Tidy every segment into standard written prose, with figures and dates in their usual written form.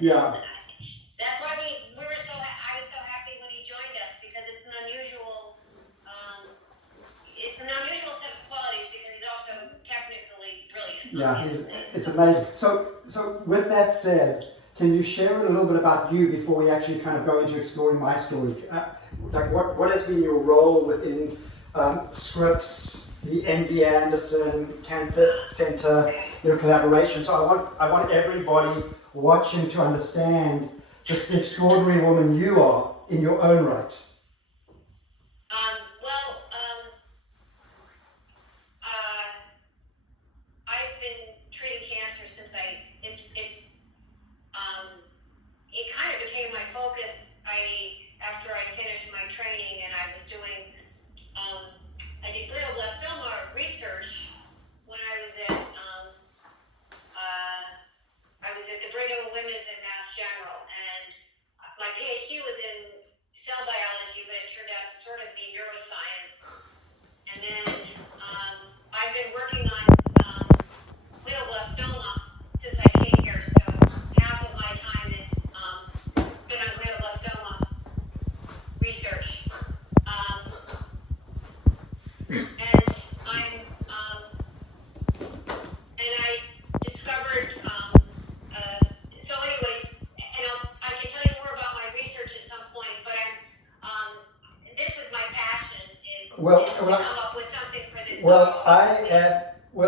Yeah. That's why we were I was so happy when he joined us, because it's an unusual set of qualities, because he's also technically brilliant. Yeah, it's amazing. So with that said, can you share a little bit about you before we actually kind of go into exploring my story? Like what has been your role within Scripps, the MD Anderson Cancer Center, your collaboration? So I want everybody watching to understand just the extraordinary woman you are in your own right. I've been treating cancer since it kind of became my focus after I finished my training, and I was doing I did glioblastoma research when I was at the Brigham and Women's at Mass General, and my PhD was in cell biology, but it turned out to sort of be neuroscience. And then I've been working on glioblastoma since I came here, so half of my time is spent on glioblastoma research. And I discovered, so anyways, and I can tell you more about my research at some point, but this is my passion, is to come up with something for this.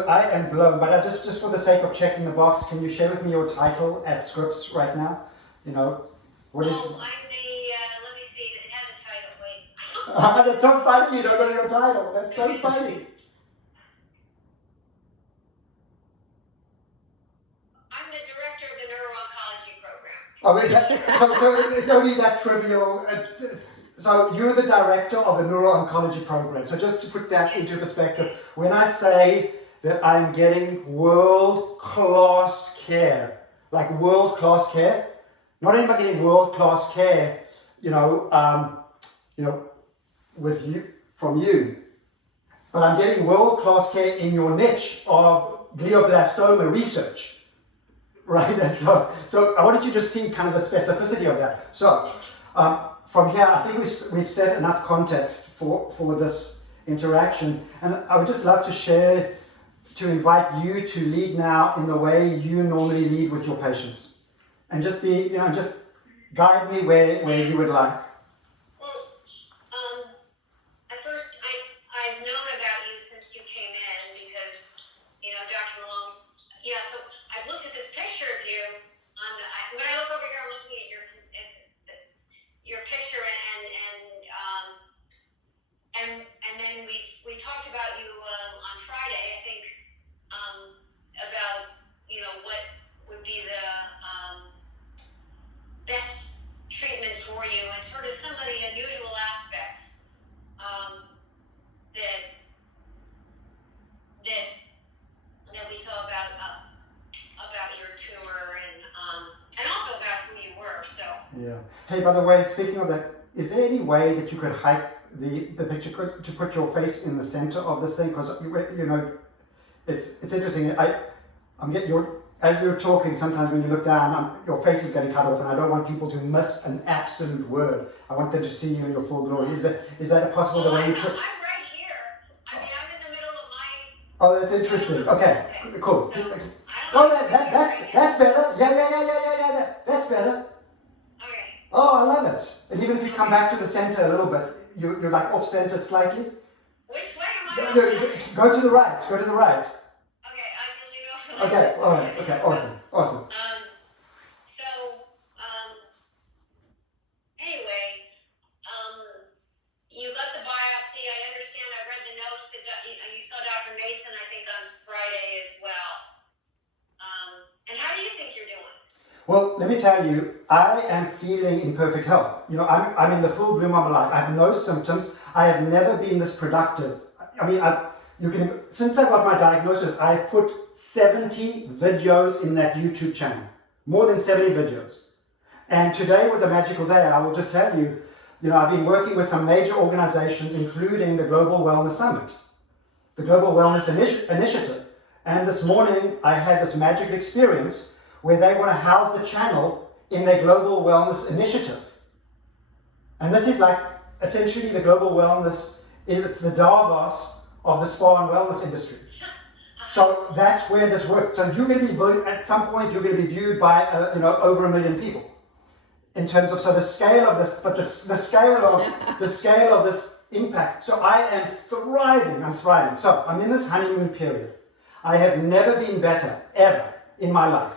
I am blown, but just for the sake of checking the box, can you share with me your title at Scripps right now? You know, what is? I'm the, let me see, it has a title, wait. That's so funny, you don't know your title. That's so funny. I'm the director of the Neuro-oncology program. Oh, is that, so it's only that trivial. So you're the director of the Neuro-oncology program. So just to put that into perspective, when I say that I'm getting world-class care, like world-class care, not only am I getting world-class care, with you, from you, but I'm getting world-class care in your niche of glioblastoma research, right? And so I wanted you to see kind of the specificity of that. So from here, I think we've set enough context for this interaction, and I would just love to invite you to lead now in the way you normally lead with your patients, and just just guide me where you would like. I've known about you since you came in, because, Dr. Malone, so I've looked at this picture of you when I look over here, I'm looking at your picture, and then we talked about you on Friday, I think, about, what would be the best treatment for you, and sort of some of the unusual aspects that we saw about your tumor, and also about who you were. So yeah. Hey, by the way, speaking of that, is there any way that you could hike the picture to put your face in the center of this thing? Because it's interesting. As you're talking, sometimes when you look down, your face is getting cut off, and I don't want people to miss an absolute word. I want them to see you in your full glory. Is that possible? The way you took? I'm right here. I'm in the middle of my. Oh, that's interesting. Okay, cool. That's better. Yeah. That's better. Okay. Oh, I love it. And even if you come back to the center a little bit, you're like off center slightly. Which way am I? Go to the right. Go to the right. Okay, I can go. Okay, all right. Okay, awesome. Anyway, you got the biopsy. I understand. I read the notes that you saw Dr. Mason, I think, on Friday as well. And how do you think you're doing? Well, let me tell you, I am feeling in perfect health. I'm in the full bloom of my life. I have no symptoms. I have never been this productive. I mean, since I got my diagnosis, I've put 70 videos in that YouTube channel. More than 70 videos. And today was a magical day. I will just tell you, I've been working with some major organizations, including the Global Wellness Summit, the Global Wellness Initiative. And this morning, I had this magic experience where they want to house the channel in their global wellness initiative. And this is like, essentially the global wellness, it's the Davos of the spa and wellness industry. So that's where this works. So you're going to be, at some point, you're going to be viewed by, over 1 million people. In terms of, so the scale of this, but the scale of this impact. So I am thriving, I'm thriving. So I'm in this honeymoon period. I have never been better, ever, in my life.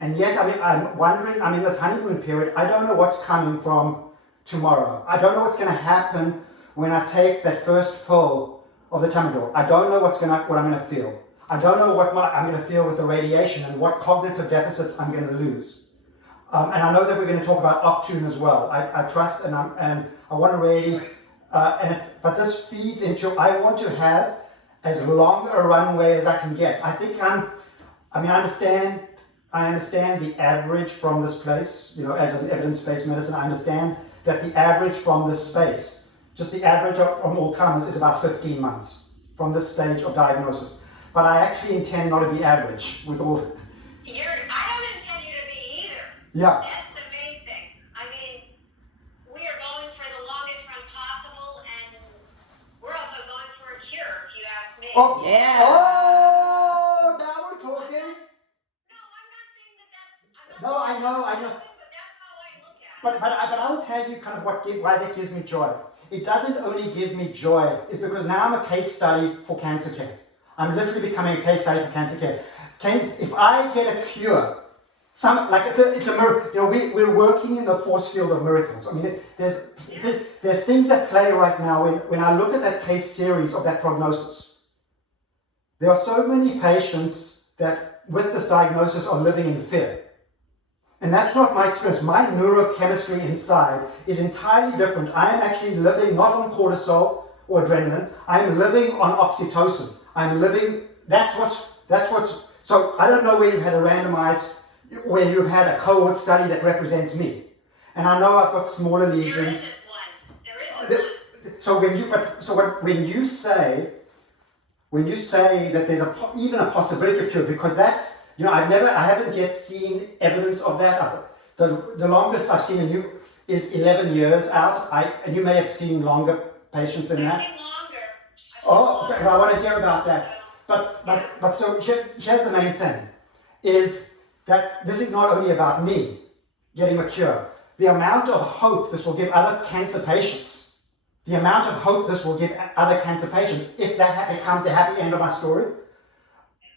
And yet, I'm wondering, I'm in this honeymoon period, I don't know what's coming from tomorrow. I don't know what's going to happen when I take that first pull of the Tramadol. I don't know what I'm going to feel. I don't know what I'm going to feel with the radiation and what cognitive deficits I'm going to lose. And I know that we're going to talk about Optune as well. I trust and I want to really, but this feeds into, I want to have as long a runway as I can get. I think I understand the average from this place, as an evidence-based medicine. I understand that the average from this space, just the average from all comers, is about 15 months from this stage of diagnosis. But I actually intend not to be average with all. I don't intend you to be either. Yeah. That's the main thing. I mean, we are going for the longest run possible, and we're also going for a cure, if you ask me. Oh, Yeah. Oh, now we're talking. No, I'm not saying that that's. No, I know. But that's how I look at it. But I will tell you kind of why that gives me joy. It doesn't only give me joy, it's because now I'm a case study for cancer care. I'm literally becoming a case study for cancer care. If I get a cure, it's a miracle. We're working in the force field of miracles. I mean, there's things at play right now. When I look at that case series of that prognosis, there are so many patients that with this diagnosis are living in fear. And that's not my experience. My neurochemistry inside is entirely different. I am actually living not on cortisol or adrenaline. I'm living on oxytocin. So I don't know where you've had where you've had a cohort study that represents me. And I know I've got smaller lesions. There isn't one. So when you say that there's even a possibility of cure, because that's, I haven't yet seen evidence of that. The longest I've seen in you is 11 years out. And you may have seen longer patients than that. I've seen longer. Oh, okay. Well, I want to hear about that. But so here's the main thing, is that this is not only about me getting a cure. The amount of hope this will give other cancer patients, if that becomes the happy end of my story,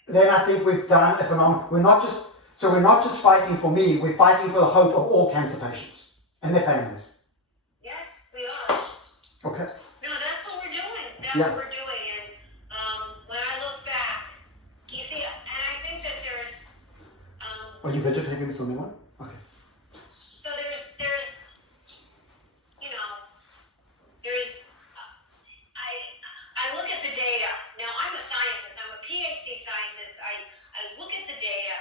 then I think we've done a phenomenon. We're not just fighting for me, we're fighting for the hope of all cancer patients and their families. Yes, we are. Okay. No, that's what we're doing. That's Yeah. what we're doing. And when I look back, you see, and I think that there's. Are you vegetating this on the one? Okay. So there's. I look at the data. Now I'm a scientist. I'm a PhD scientist. I look at the data,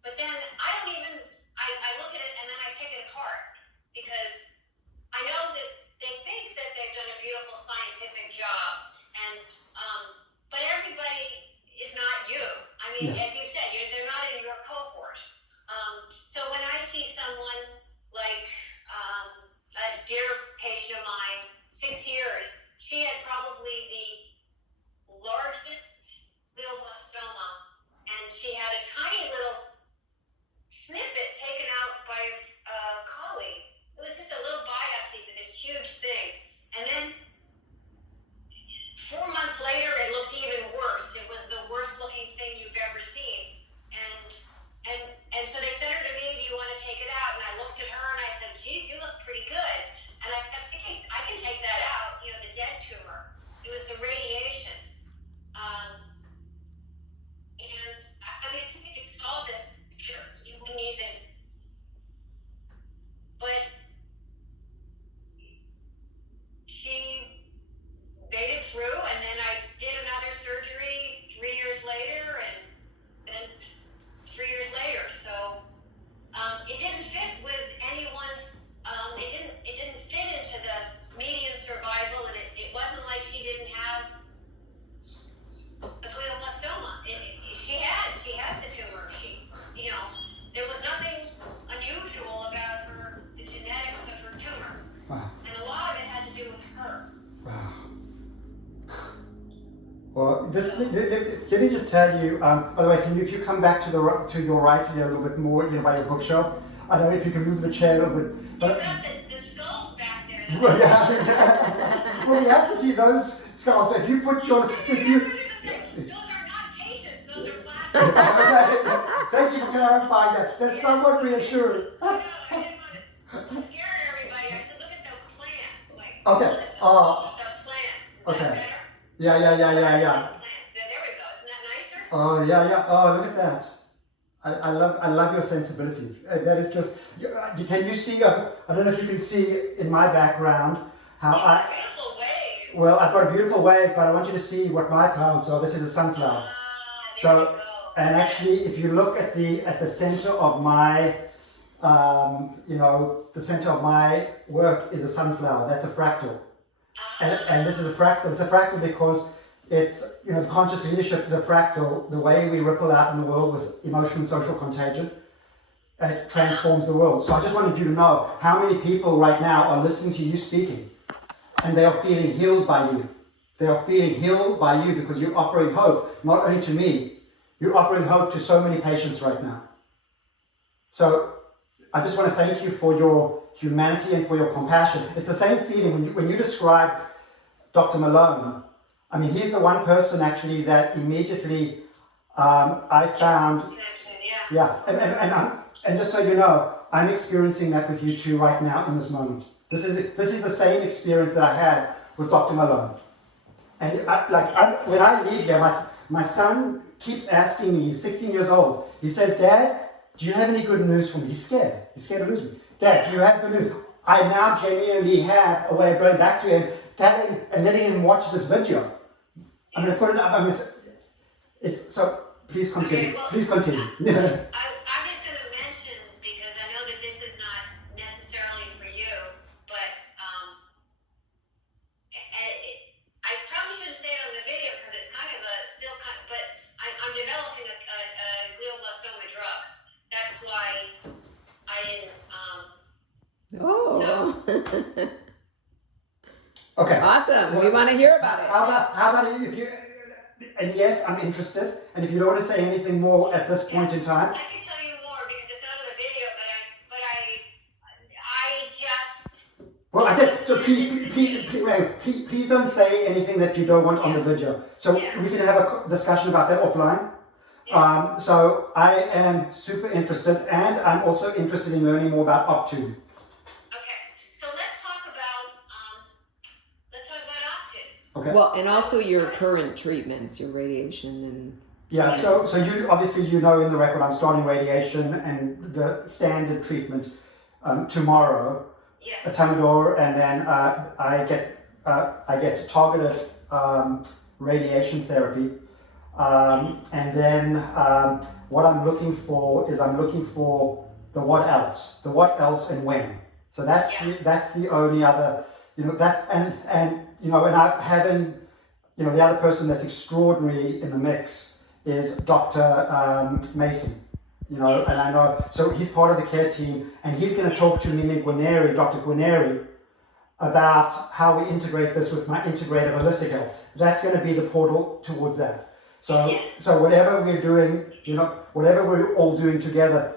but then I look at it and then I pick it apart because I know that they think that they've done a beautiful scientific job, and but everybody is not you. I mean, Yeah. as you said, they're not in your cohort. So when I see someone like a dear patient of mine, 6 years, she had probably the largest glioblastoma, and she had a tiny little snippet taken out by a colleague. It was just a little biopsy for this huge thing. And then 4 months later, it looked even worse. It was the worst looking thing you've ever seen. And so they sent her to me, do you want to take it out? And I looked at her and I said, geez, you look pretty good. And I kept thinking, I can take that out, the dead tumor. It was the radiation. And I mean, if you solved it, sure, you wouldn't even. But she made it through, and then I did another surgery 3 years later, and then 3 years later. So it didn't fit with anyone's. It didn't fit into the median survival, and it wasn't like she didn't have let me just tell you. By the way, if you come back to your right here a little bit more, by your bookshelf. I don't know if you can move the chair a little bit. But you got the skulls back there. well, yeah. Well, we have to see those skulls. So if you put your, Those are not patients. Those are plastic. Thank you for clarifying that. That's somewhat reassuring. I didn't want to scare everybody. I said, look at the plants. Like, Okay. the plants. Is Okay. that better? Yeah. Plants. There we go. Isn't that nicer? Oh yeah. Oh, look at that. I love your sensibility. That is just. Can you see? I don't know if you can see in my background how Beautiful wave. Well, I've got a beautiful wave, but I want you to see what my plants are. This is a sunflower. There you go. And actually, if you look at the center of my, the center of my work is a sunflower. That's a fractal. And this is a fractal. It's a fractal because it's, conscious leadership is a fractal. The way we ripple out in the world with emotional and social contagion, it transforms the world. So I just wanted you to know how many people right now are listening to you speaking and they are feeling healed by you. They are feeling healed by you because you're offering hope, not only to me, you're offering hope to so many patients right now. So I just want to thank you for your humanity and for your compassion. It's the same feeling when you describe Dr. Malone. I mean, he's the one person actually that immediately I found. Yeah, and just so you know, I'm experiencing that with you two right now in this moment. This is the same experience that I had with Dr. Malone. And when I leave here, my son keeps asking me. He's 16 years old. He says, "Dad, do you have any good news for me?" He's scared. He's scared to lose me. "Dad, do you have good news?" I now genuinely have a way of going back to him, telling and letting him watch this video. I'm going to put it up. So please continue. Okay, well, please continue. I'm just going to mention, because I know that this is not necessarily for you, but I probably shouldn't say it on the video because it's but I'm developing a glioblastoma drug. That's why I didn't. Okay. Awesome. We want to hear about it. How about if you? And yes, I'm interested. And if you don't want to say anything more at this point in time, I can tell you more because it's not on the video, but I just. well, I said so. Please don't say anything that you don't want on the video. So we can have a discussion about that offline. So I am super interested, and I'm also interested in learning more about Optune. Okay. Well, and also your current treatments, your radiation and. Yeah. So you obviously in the record I'm starting radiation and the standard treatment tomorrow. Yes. Atamidor, and then I get targeted radiation therapy, and then what I'm looking for is the what else and when. So that's the only other that and and I'm having the other person that's extraordinary in the mix is Dr. Mason. And I know, so he's part of the care team, and he's going to talk to Mimi Guarneri, Dr. Guarneri, about how we integrate this with my integrative holistic health. That's going to be the portal towards that. So whatever we're doing, whatever we're all doing together,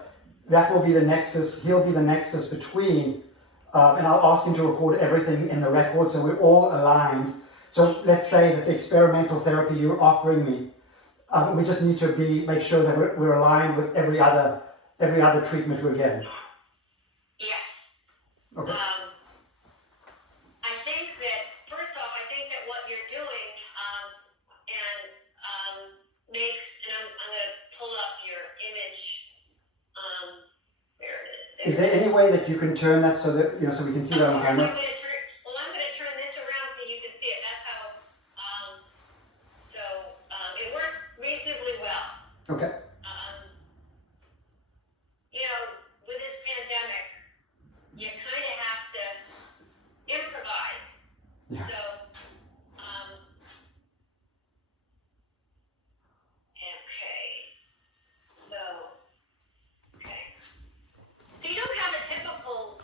that will be the nexus. He'll be the nexus between, and I'll ask him to record everything in the record so we're all aligned. So let's say that the experimental therapy you're offering me, we just need to make sure that we're aligned with every other treatment we're getting. Yes. Okay. I think that first off, what you're doing makes, and I'm going to pull up your image. There it is. Is there any way that you can turn that so that so we can see that on camera? I'm going to turn this around so you can see it. That's how. It works reasonably well. Okay. With this pandemic, you kind of have to improvise. Yeah. So, So you don't have a typical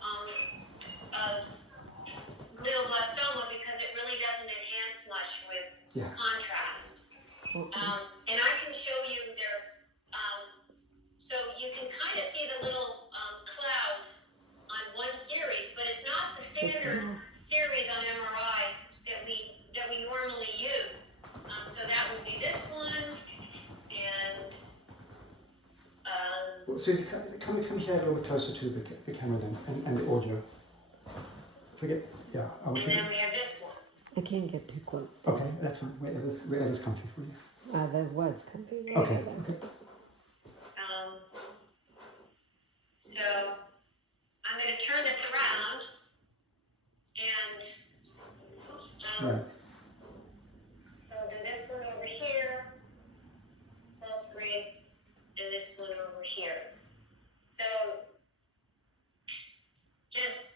come here a little bit closer to the camera then, and the audio. Forget, yeah. And then we have this one. I can't get too close. Okay, that's fine. Wherever's comfy for you. That was comfy. Okay. So I'm going to turn this around and Right. so I'll do this one over here, full screen, and this one over here. So just,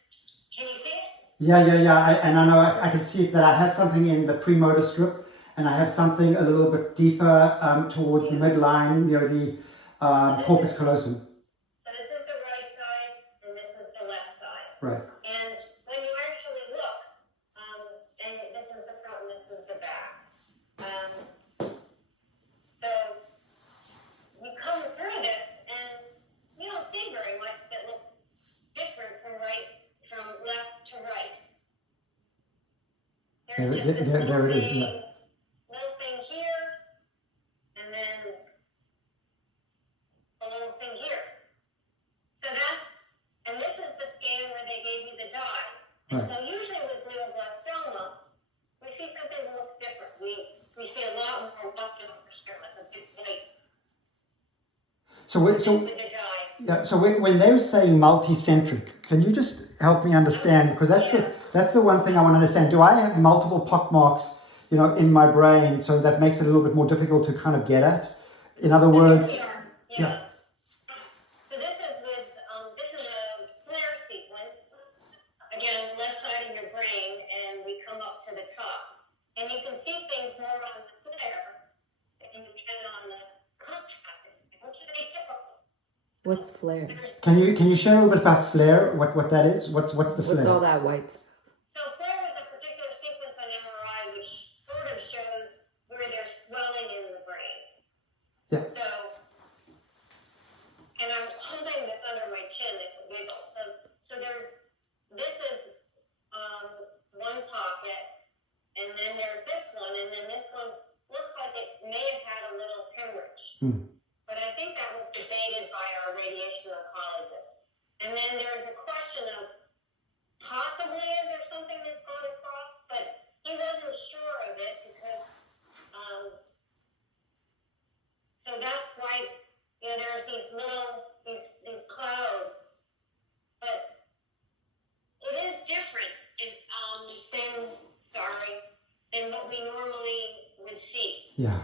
can you see it? Yeah. And I know I can see that I have something in the premotor strip, and I have something a little bit deeper towards the midline near the corpus callosum. So this is the right side, and this is the left side. Right. And when you actually look, and this is the front and this is the back. So you come through this, and you don't see very much that looks different from left to right. There's just this There it is. Yeah. little thing here, and then a little thing here. So and this is the scan where they gave you the dye. And Right. so usually with glioblastoma, we see something that looks different. We see a lot more bucket over here, like a big light with the dye. Yeah, so when they're saying multicentric, can you just help me understand? Because that's the one thing I want to understand. Do I have multiple pockmarks, in my brain, so that makes it a little bit more difficult to kind of get at? In other words, Here we are. yeah. So this is a flare sequence. Again, left side of your brain, and we come up to the top. And you can see things more on the flare than you can on the contrast, which is atypical. What's flare? Can you share a little bit about flare? What that is? What's the flare? What's all that white stuff? So flare is a particular sequence on MRI which sort of shows where there's swelling in the brain. Yeah. And I'm holding this under my chin if it wiggles. So this is one pocket, and then there's this one, and then this one looks like it may have had a little hemorrhage. But I think that was debated by our radiation oncologist. And then there's a question of possibly is there something that's gone across, but he wasn't sure of it because, so that's why, there's these clouds. But it is different than what we normally would see. Yeah.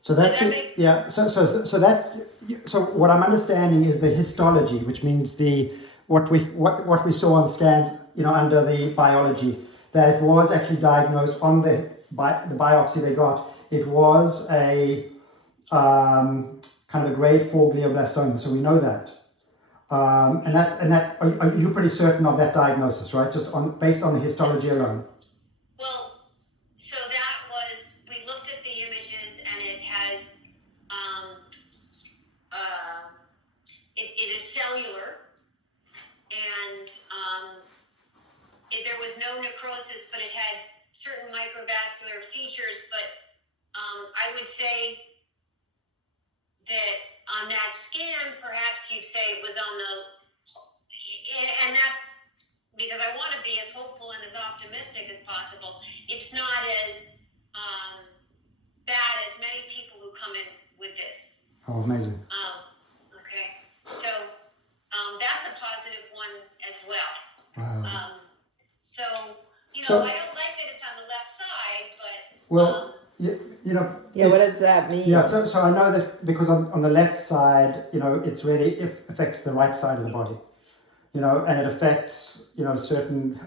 So that's it. Yeah. So what I'm understanding is the histology, which means what we saw on scans, under the biology, that it was actually diagnosed on the biopsy they got. It was a kind of a grade 4 glioblastoma. So we know that. And that are you pretty certain of that diagnosis, right? Just based on the histology alone. Well, so that was, we looked at the images, and it has, it is cellular, and there was no necrosis, but it had certain microvascular features. But I would say that on that scan, perhaps you'd say it was on and that's because I want to be as hopeful and as optimistic as possible. It's not as bad as many people who come in with this. Oh, amazing. Okay. So that's a positive one as well. Wow. So, So- I don't like that it's on the left side, but... Well, Yeah, what does that mean? Yeah, so I know that because on the left side, it's really affects the right side of the body, and it affects, certain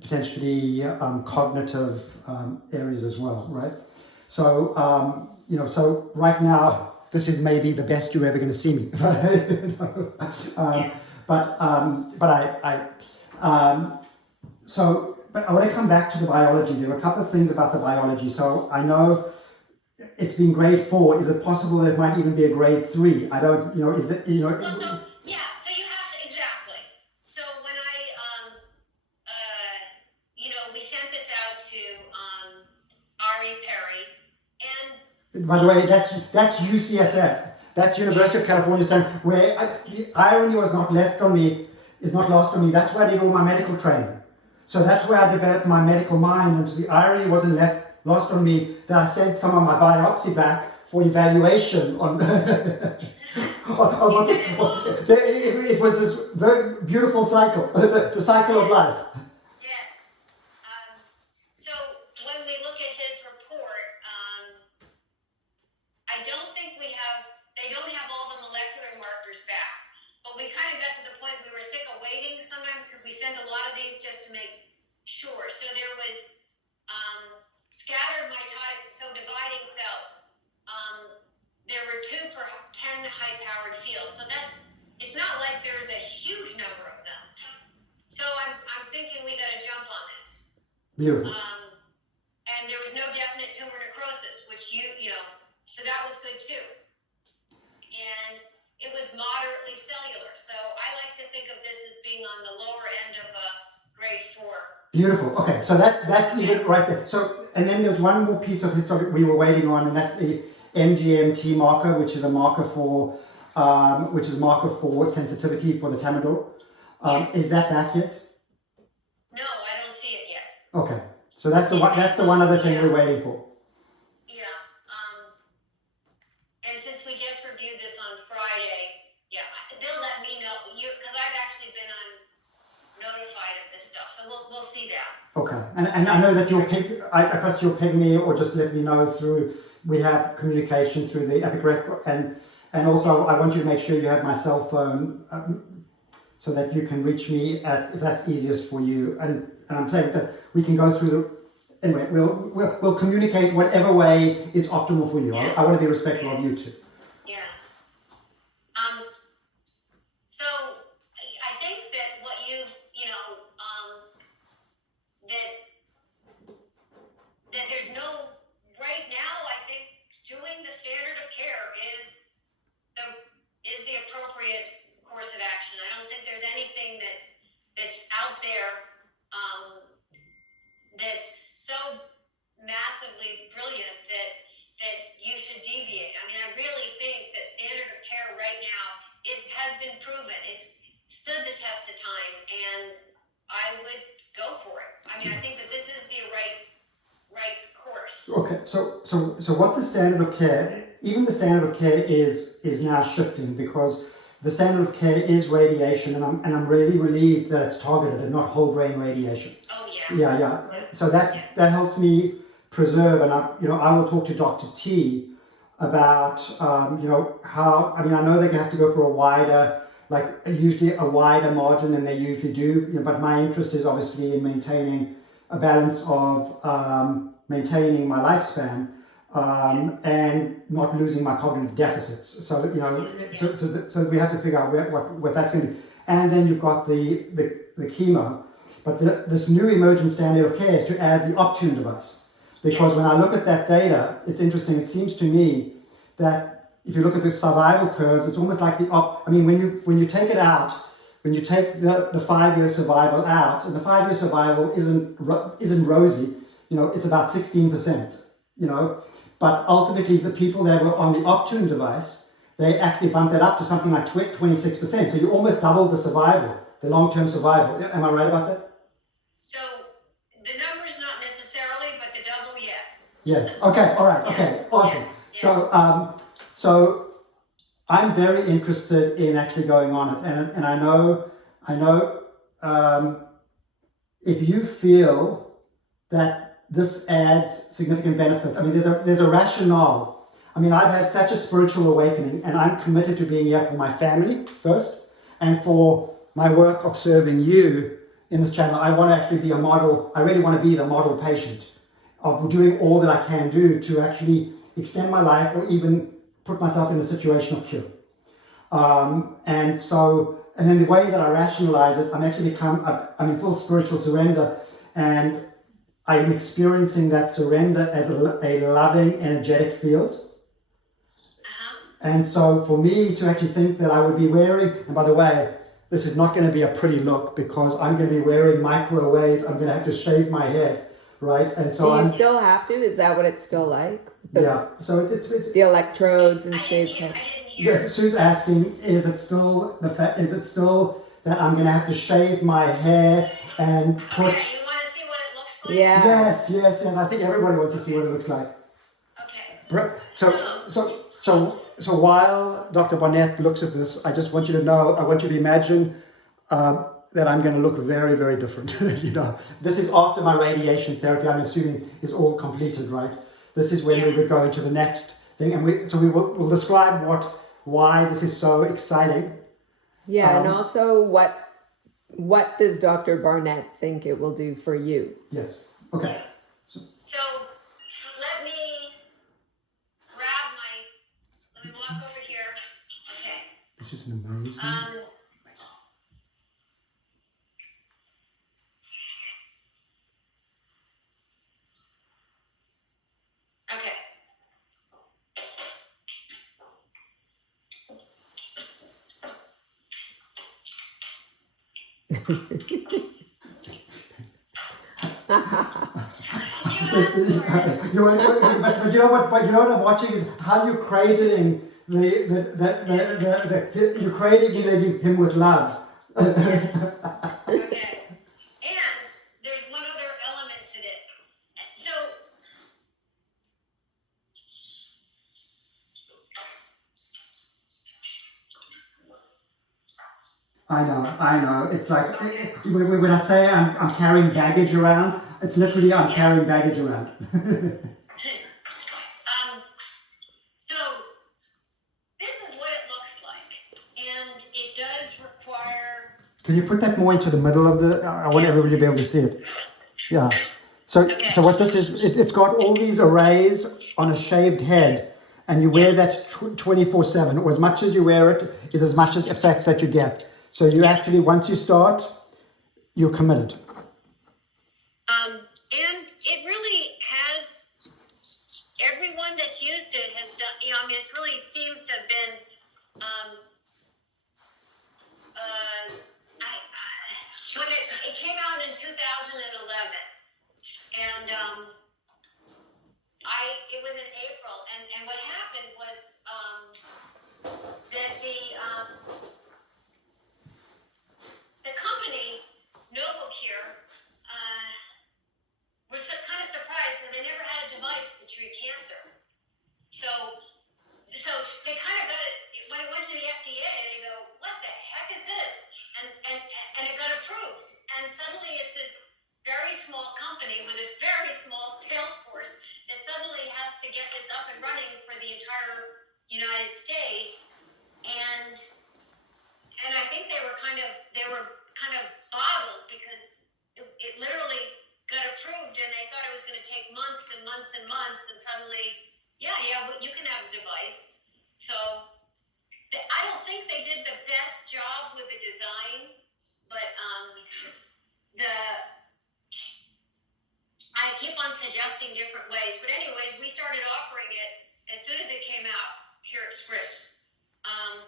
potentially cognitive areas as well, right? So, so right now, this is maybe the best you're ever going to see me. But I want to come back to the biology. There were a couple of things about the biology. So I know it's been grade 4. Is it possible that it might even be a grade 3? I don't, is it, so you have to, exactly. So when we sent this out to Ari Perry, and By the way, that's UCSF. That's University of California, where the irony was not left on me, is not lost on me. That's where I did all my medical training. So that's where I developed my medical mind, and so the irony wasn't lost on me that I sent some of my biopsy back for evaluation on. It was this very beautiful cycle, the cycle of life. Yes. So when we look at his report, I don't think they don't have all the molecular markers back, but we kind of got to the point we were sick of waiting sometimes because we send a lot of these just to make sure. So there was scattered mitotic, so dividing cells. There were 2 per 10 high-powered fields. So it's not like there's a huge number of them. So I'm thinking we got to jump on this. Beautiful. And there was no definite tumor necrosis, which so that was good too. And it was moderately cellular. So I like to think of this as being on the lower end of a grade 4. Beautiful. Okay, so that even right there. So, and then there's one more piece of history we were waiting on, and that's the MGMT marker, which is a marker for sensitivity for the Tamador. Yes. Is that back yet? No, I don't see it yet. Okay, so that's the one other thing we're waiting for. Yeah. And since we just reviewed this on Friday, they'll let me know because I've actually been notified of this stuff, so we'll see that. Okay, and I know that you'll I trust you'll ping me or just let me know through. We have communication through the Epic Rec, and also I want you to make sure you have my cell phone so that you can reach me if that's easiest for you. And I'm saying that we can go through anyway. We'll communicate whatever way is optimal for you. I want to be respectful of you too. Yeah. So I think that what you've that there's no. Right now, I think doing the standard of care is the appropriate course of action. I don't think there's anything that's out there that's so massively brilliant that you should deviate. I mean, I really think that standard of care right now has been proven. It's stood the test of time, and I would go for it. I mean, I think that this is the right course. Okay, so what the standard of care, even the standard of care is now shifting, because the standard of care is radiation, and I'm really relieved that it's targeted and not whole brain radiation. Oh yeah. Yeah. So that helps me preserve, and I will talk to Dr. T about how. I mean, I know they have to go for usually a wider margin than they usually do, but my interest is obviously in maintaining a balance of maintaining my lifespan and not losing my cognitive deficits. So so we have to figure out what that's going to be. And then you've got the chemo, but this new emergent standard of care is to add the Optune device, because when I look at that data, it's interesting. It seems to me that if you look at the survival curves, it's almost like when you take it out. When you take the 5-year survival out, and the 5-year survival isn't rosy, it's about 16%, but ultimately the people that were on the Optune device, they actually bumped that up to something like 26%. So you almost double the survival, the long-term survival. Am I right about that? So the numbers not necessarily, but the double, yes. Yes. Okay. All right. Okay. Awesome. Yeah. So I'm very interested in actually going on it, and I know if you feel that this adds significant benefit. I mean, there's a rationale. I mean, I've had such a spiritual awakening, and I'm committed to being here for my family first, and for my work of serving you in this channel. I want to actually be a model. I really want to be the model patient of doing all that I can do to actually extend my life, or even put myself in a situation of cure. And then the way that I rationalize it, I'm in full spiritual surrender, and I'm experiencing that surrender as a loving, energetic field. And so for me to actually think that I would be wearing, and by the way, this is not going to be a pretty look, because I'm going to be wearing micro waves. I'm going to have to shave my head right? And Do so you I'm, still have to? Is that what it's still like? yeah. So it's The electrodes and I shaved didn't head. hear. yeah. Sue's asking, is it still is it still that I'm going to have to shave my hair and put? Okay, you want to see what it looks like? Yeah. Yes. I think everybody wants to see what it looks like. Okay. So while Dr. Barnett looks at this, I just want you to know, I want you to imagine that I'm going to look very, very different. You know, this is after my radiation therapy, I'm assuming is all completed, right? This is when we would go into the next thing, and we'll describe why this is so exciting. Yeah, and also what does Dr. Barnett think it will do for you? Yes. Okay. So let me let me walk over here. Okay. This is an amazing. Okay. But you know what? But you know what I'm watching is how you're cradling you're cradling him with love. Okay. And there's one other element to this. So I know. It's like when I say I'm carrying baggage around, it's literally I'm carrying baggage around. so this is what it looks like, and it does require. Can you put that more into the middle of the? I want everybody to be able to see it. Yeah. So what this is, it's got all these arrays on a shaved head, and you wear that 24/7, or as much as you wear it is as much as effect that you get. So you actually, once you start, you're committed. And it really has, everyone that's used it has done, I mean, it seems to have been, when it came out in 2011, and it was in April, and what happened was that the company, NovoCure, was kind of surprised that they never had a device to treat cancer. So they kind of got it, when it went to the FDA, they go, what the heck is this? And it got approved. And suddenly it's this very small company with this very small sales force that suddenly has to get this up and running for the entire United States. And I think they were kind of boggled because it literally got approved, and they thought it was going to take months and months and months, and suddenly, but you can have a device. So I don't think they did the best job with the design, but I keep on suggesting different ways. But anyways, we started offering it as soon as it came out here at Scripps, and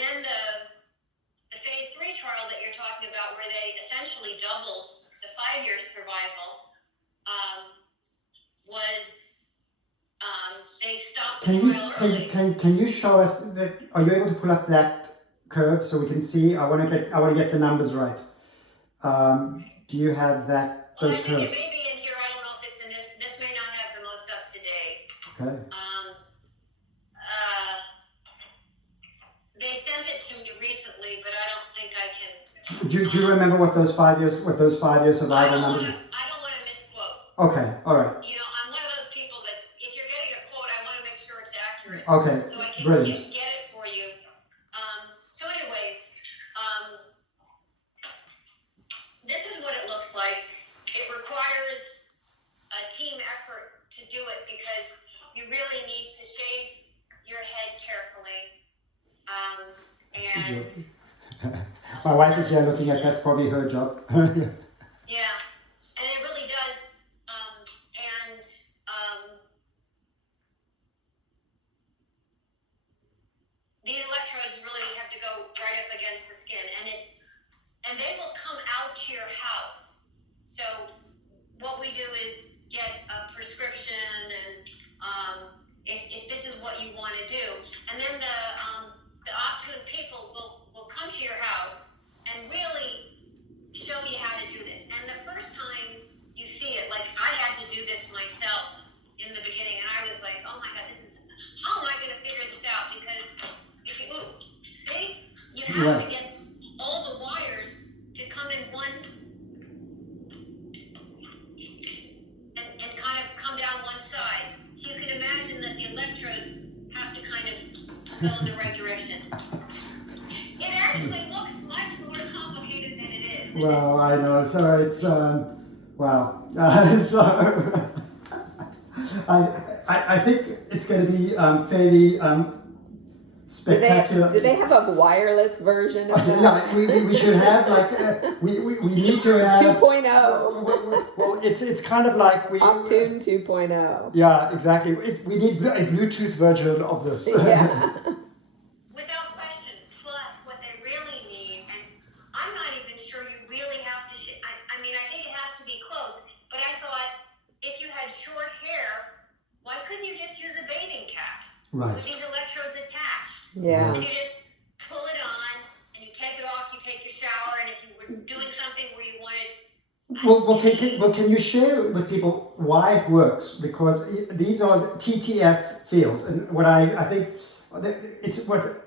then the phase 3 trial that you're talking about, where they essentially doubled the 5-year survival, was they stopped the trial early. Can you show us that? Are you able to pull up that curve so we can see? I want to get the numbers right. Do you have those curves? It may be in here. I don't know if it's in this. This may not have the most up to date. Okay. They sent it to me recently, but I don't think I can. Do you remember what those 5 years survival numbers? I don't want to misquote. Okay. All right. I'm one of those people that if you're getting a quote, I want to make sure it's accurate. Okay. So I can Brilliant. get it for you. So anyways, this is what it looks like. It requires a team effort to do it because you really need to shave your head carefully. And my wife is here looking at that's probably her job. yeah, and it really does. These electrodes really have to go right up against the skin, and they will come out to your house. So what we do is get a prescription, and if this is what you want to do, and then the Optune people will come to your house and really show you how to do this. And the first time you see it, like I had to do this myself in the beginning, and I was like, oh my God, how am I going to figure this out? Because if you see, you have to get all the wires to come in one and kind of come down one side. So you can imagine that the electrodes have to kind of go in the right direction. It actually looks much more complicated than it is. Well, I know. So it's wow. So I think it's going to be fairly spectacular. Do they have a wireless version of that? Yeah, we should have like we need to have 2.0. Well, it's kind of like Optune 2.0. Yeah, exactly. We need a Bluetooth version of this. Yeah. Without question. Plus, what they really need, and I'm not even sure you really have to. I mean, I think it has to be close. But I thought if you had short hair, why couldn't you just use a bathing cap Right. with these electrodes attached? Yeah. And you just pull it on, and you take it off. You take your shower, and if you were doing something where you wanted. Well, can you share with people why it works? Because these are TTF fields, and what I think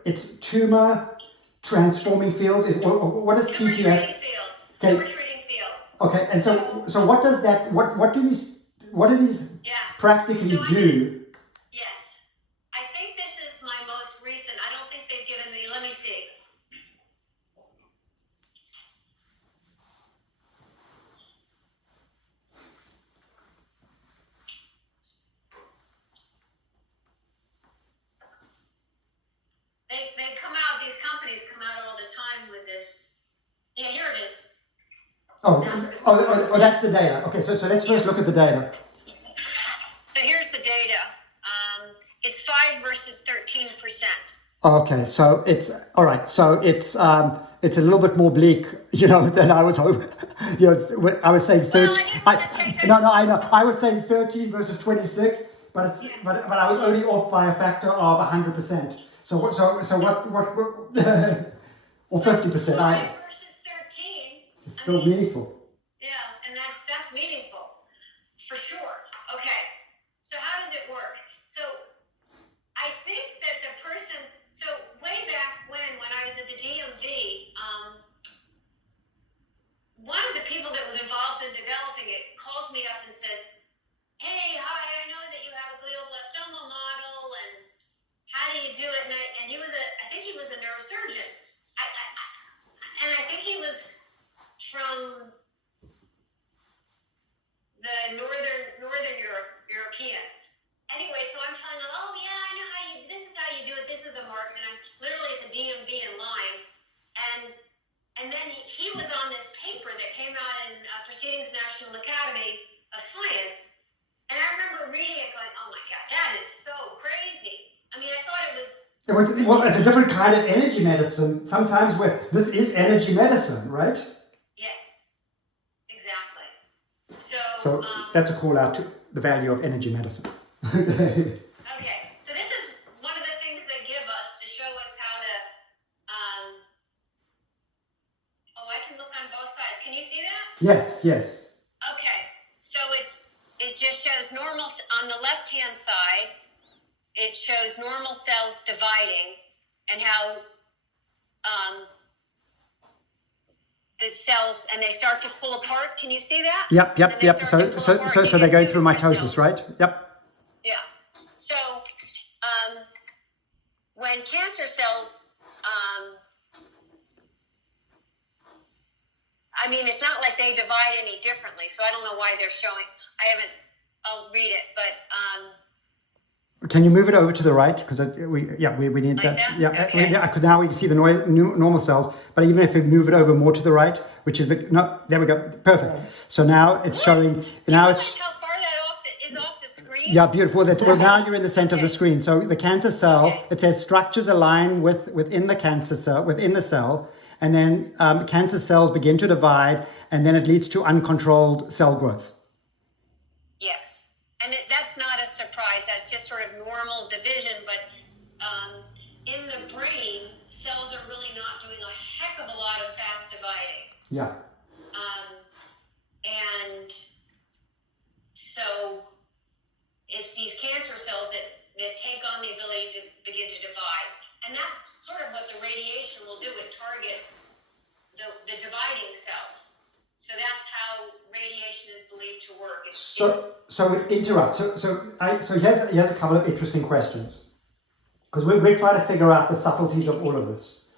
it's tumor transforming fields. What is Tumor TTF? treating fields. Okay. Tumor treating fields. Okay, and so what does that? What do these Yeah. practically So I do? Yes. I think this is my most recent. I don't think they've given me. Let me see. They come out. These companies come out all the time with this. Yeah, here it is. Oh, that's the data. Okay, so let's first look at the data. So here's the data. It's 5 versus 13%. Okay, so it's all right. So it's a little bit more bleak, than I was hoping. I was saying 13. No, I know. I was saying 13 versus 26, but I was only off by a factor of 100%. So what? Or 50%. 5 versus 13. It's still meaningful. Yeah, and that's meaningful for sure. Okay, so how does it work? So I think that the person. So way back when I was at the DMV, one of the people that was involved in developing it calls me up and says, "Hey, hi, I know that you have a glioblastoma model, and how do you do it?" And he was I think he was a neurosurgeon. And I think he was from the northern European. Anyway, so I'm telling him, oh yeah, I know this is how you do it. This is the mark, and I'm literally at the DMV in line, and then he was on this paper that came out in Proceedings National Academy of Science, and I remember reading it, going, oh my God, that is so crazy. I mean, I thought it was. Well, it's a different kind of energy medicine. Sometimes this is energy medicine, right? Yes, exactly. So that's a call out to the value of energy medicine. Okay, so this is one of the things they give us to show us how to. I can look on both sides. Can you see that? Yes. Okay, so it just shows normal on the left-hand side. It shows normal cells dividing and how the cells, and they start to pull apart. Can you see that? Yep. So they're going through mitosis, right? Yep. Yeah. So when cancer cells, I mean, it's not like they divide any differently. So I don't know why they're showing. I'll read it, but. Can you move it over to the right? Because we need Like that. that? Yeah, Okay. because now we can see the normal cells. But even if we move it over more to the right, which is there we go, perfect. So now it's showing. Now it's. How far that is off the screen? Yeah, beautiful. Now you're in the center of the screen. So the cancer cell, Okay. it says structures align within the cancer cell, within the cell, and then cancer cells begin to divide, and then it leads to uncontrolled cell growth. of a lot of fast dividing. Yeah. And so it's these cancer cells that take on the ability to begin to divide. And that's sort of what the radiation will do. It targets the dividing cells. So that's how radiation is believed to work. So it interrupts. So here's a couple of interesting questions, because we're trying to figure out the subtleties of all of this.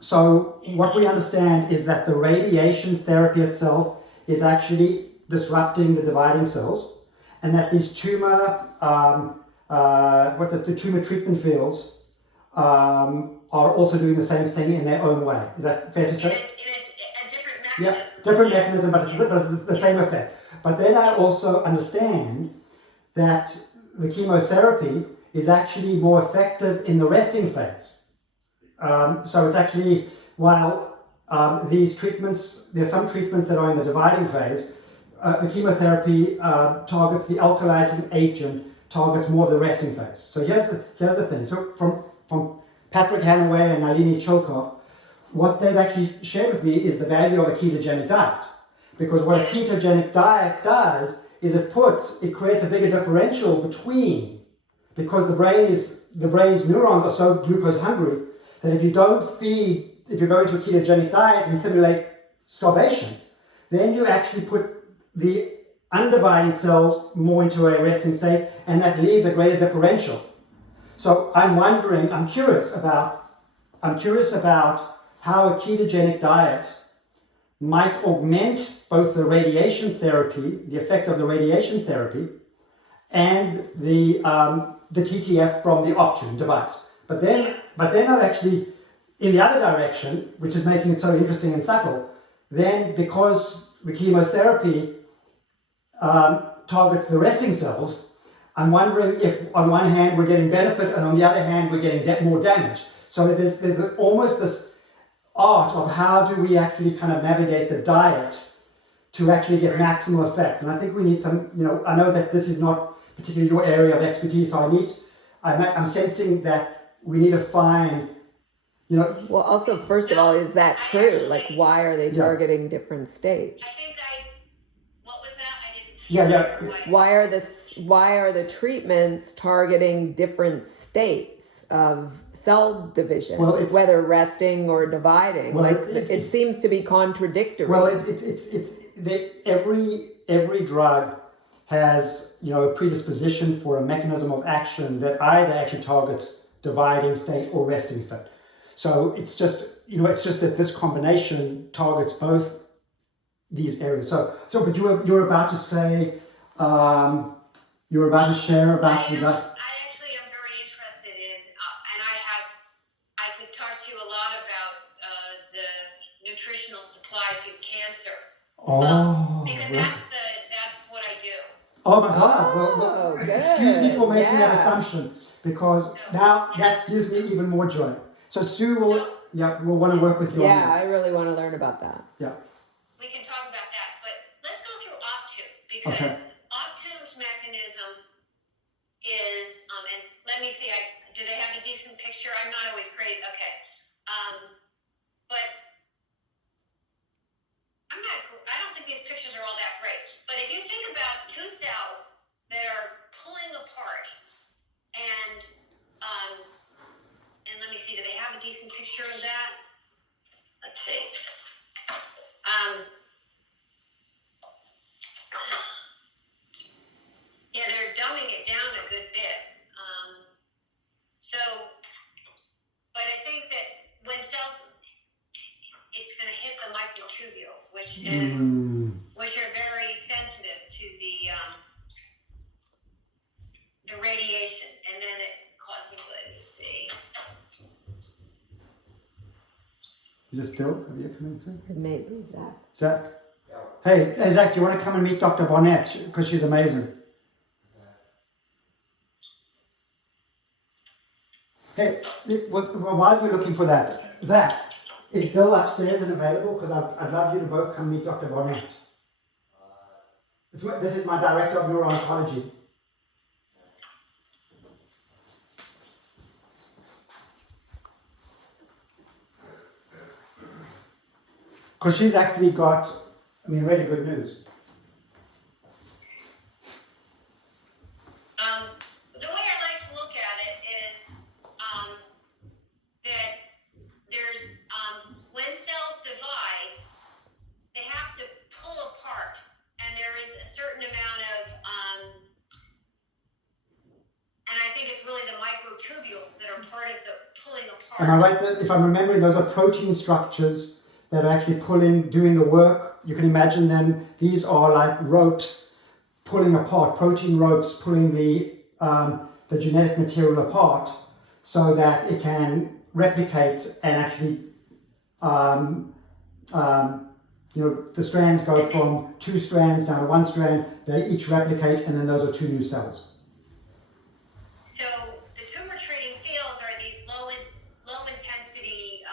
So what we understand is that the radiation therapy itself is actually disrupting the dividing cells, and that these tumor the tumor treatment fields are also doing the same thing in their own way. Is that fair to say? In a different mechanism. Yeah, different mechanism, but it's the same effect. But then I also understand that the chemotherapy is actually more effective in the resting phase. So it's actually, while these treatments, there's some treatments that are in the dividing phase, the chemotherapy targets the alkylating agent, targets more of the resting phase. So here's the thing. So from Patrick Hanaway and Nalini Chilkov, what they've actually shared with me is the value of a ketogenic diet. Because what a ketogenic diet does is it creates a bigger differential between, because the brain's neurons are so glucose hungry that if you go into a ketogenic diet and simulate starvation, then you actually put the undividing cells more into a resting state, and that leaves a greater differential. So I'm curious about how a ketogenic diet might augment both the radiation therapy, the effect of the radiation therapy, and the TTF from the Optune device. But then I've actually, in the other direction, which is making it so interesting and subtle, then because the chemotherapy targets the resting cells, I'm wondering if on one hand we're getting benefit and on the other hand we're getting more damage. So there's almost this art of how do we actually kind of navigate the diet to actually get maximal effect. And I think we need some, I know that this is not particularly your area of expertise, so I'm sensing that we need to find, Well, also, first of all, is that true? Like, why are they targeting different states? What was that? I didn't. Why are the treatments targeting different states of cell division, whether resting or dividing? It seems to be contradictory. Well, every drug has a predisposition for a mechanism of action that either actually targets dividing state or resting state. So it's just that this combination targets both these areas. So but you're about to say, you were about to share about the. I actually am very interested in, and I could talk to you a lot about the nutritional supply to cancer. Because that's what I do. Oh my God! Well, excuse me for making that assumption, because now that gives me even more joy. So Sue will want to work with you. Yeah, I really want to learn about that. Yeah. We can talk about that, but let's go through Optune, because Optune's mechanism is, and let me see, do they have a decent picture? I'm not always great. Okay. But I don't think these pictures are all that great. But if you think about two cells that are pulling apart, and let me see, do they have a decent picture of that? Let's see. Yeah, they're dumbing it down a good bit. But I think that when cells, it's going to hit the microtubules, which are very sensitive to the radiation, and then it causes, let me see. Is it still? Have you coming through? It may be Zach. Zach? Hey, Zach, do you want to come and meet Dr. Barnett? Because she's amazing. Hey, while you're looking for that, Zach, is Bill upstairs and available? Because I'd love you to both come meet Dr. Barnett. This is my director of neuro-oncology. Because she's actually got, really good news. The way I like to look at it is that there's when cells divide, they have to pull apart, and there is a certain amount of and I think it's really the microtubules that are part of the pulling apart. Am I right that if I'm remembering, those are protein structures that are actually doing the work? You can imagine them, these are like ropes pulling apart, protein ropes pulling the genetic material apart so that it can replicate and actually, the strands go from 2 strands down to 1 strand, they each replicate, and then those are 2 new cells. So the tumor treating fields are these low intensity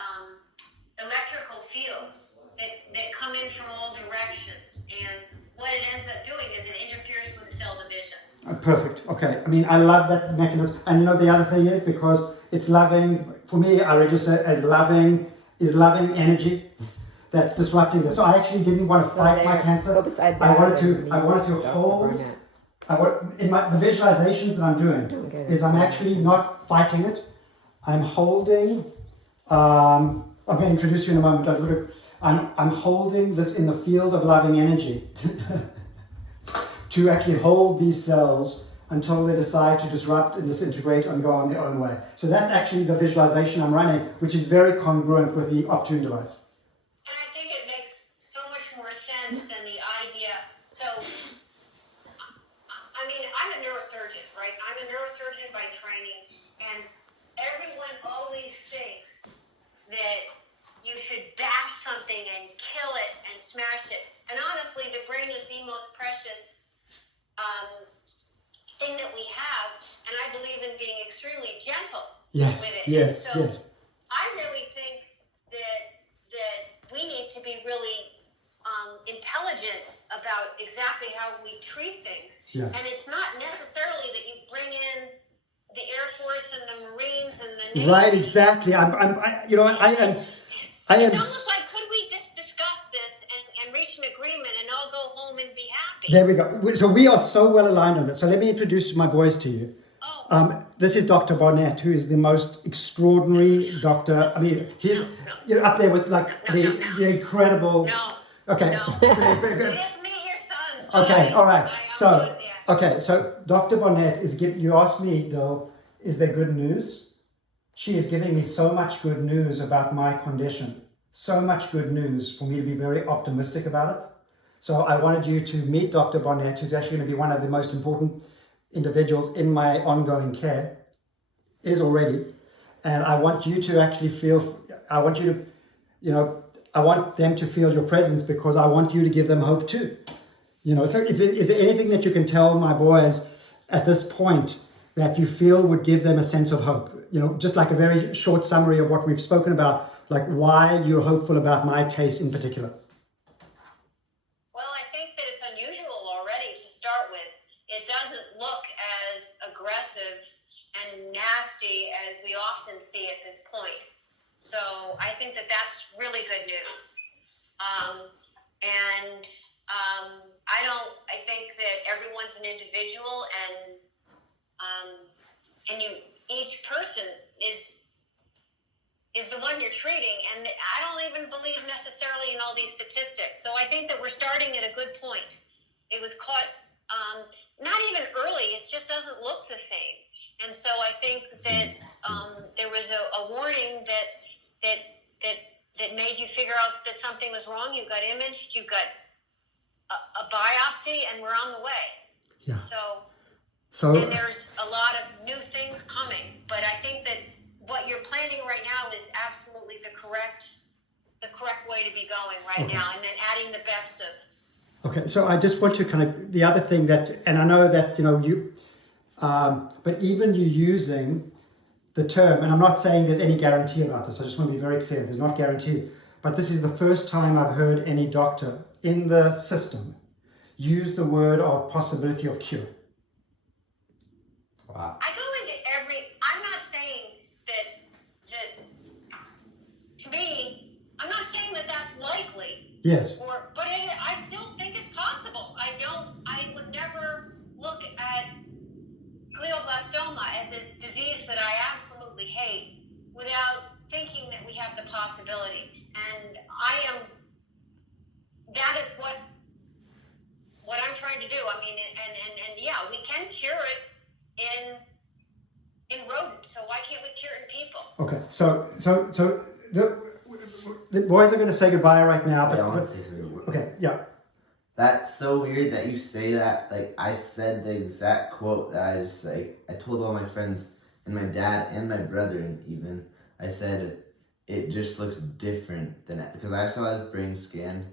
electrical fields that come in from all directions, and what it ends up doing is it interferes with the cell division. Perfect. Okay. I love that mechanism. And the other thing is, because it's loving, for me, I register as loving energy that's disrupting this. So I actually didn't want to fight my cancer. I wanted to hold. The visualizations that I'm doing is I'm actually not fighting it. I'm holding. I'm going to introduce you in a moment. I'm holding this in the field of loving energy to actually hold these cells until they decide to disrupt and disintegrate and go on their own way. So that's actually the visualization I'm running, which is very congruent with the Optune device. And I think it makes so much more sense than the idea. So, I'm a neurosurgeon, right? I'm a neurosurgeon by training, and everyone always thinks that you should bash something and kill it and smash it. And honestly, the brain is the most precious thing that we have, and I believe in being extremely gentle with it. Yes. I really think that we need to be really intelligent about exactly how we treat things. Yeah. And it's not necessarily that you bring in the Air Force and the Marines and the Navy. Right, exactly. I am. It's almost like, could we just discuss this and reach an agreement and all go home and be happy? There we go. So we are so well aligned on that. So let me introduce my boys to you. This is Dr. Barnett, who is the most extraordinary doctor. He's up there with the incredible. No. Okay. No. Just meet your son. Okay. All right. So Dr. Barnett you asked me, Dil, is there good news? She is giving me so much good news about my condition. So much good news for me to be very optimistic about it. So I wanted you to meet Dr. Barnett, who's actually going to be one of the most important individuals in my ongoing care, is already. And I want you to actually I want them to feel your presence, because I want you to give them hope too. So is there anything that you can tell my boys at this point that you feel would give them a sense of hope? Just like a very short summary of what we've spoken about, like why you're hopeful about my case in particular. Well, I think that it's unusual already to start with. It doesn't look as aggressive and nasty as we often see at this point. So I think that that's really good news. I think that everyone's an individual, and each person is the one you're treating, and I don't even believe necessarily in all these statistics. So I think that we're starting at a good point. It was caught not even early; it just doesn't look the same. And so I think that there was a warning that made you figure out that something was wrong. You got imaged, you got a biopsy, and we're on the way. Yeah. So and there's a lot of new things coming, but I think that what you're planning right now is absolutely the correct way to be going right now, and then adding the best of. Okay, so I just want to the other thing that, and I know that but even you using the term, and I'm not saying there's any guarantee about this. I just want to be very clear. There's not guarantee, but this is the first time I've heard any doctor in the system use the word of possibility of cure. Wow. I go into I'm not saying that to me, I'm not saying that that's likely. Yes. But I still think it's possible. I would never look at glioblastoma as this disease that I absolutely hate without thinking that we have the possibility. And that is what I'm trying to do. I mean, and yeah, we can cure it in rodents, so why can't we cure it in people? Okay, so the boys are going to say goodbye right now. But, I want to say something. Okay, yeah. That's so weird that you say that. Like, I said the exact quote that I told all my friends and my dad and my brother even. I said, it just looks different than it. Because I saw his brain scan.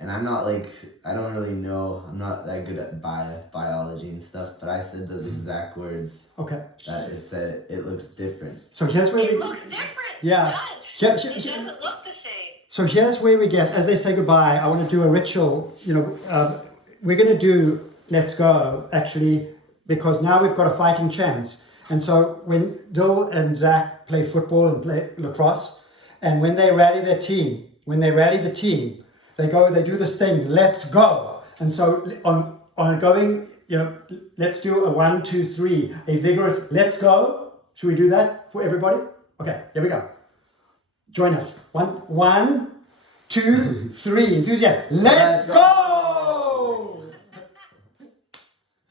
And I'm not I don't really know. I'm not that good at biology and stuff. But I said those exact words. Okay. That it said it looks different. So here's where it looks different. Yeah. It does. It doesn't look the same. So here's where we get, as they say goodbye, I want to do a ritual. We're going to do Let's Go, actually, because now we've got a fighting chance. And so when Dill and Zach play football and play lacrosse, and when they rally the team, they do this thing, let's go. And so on going, let's do a 1, 2, 3, a vigorous let's go. Should we do that for everybody? Okay, here we go. Join us. 1, 2, 3. Enthusiasm. Let's go!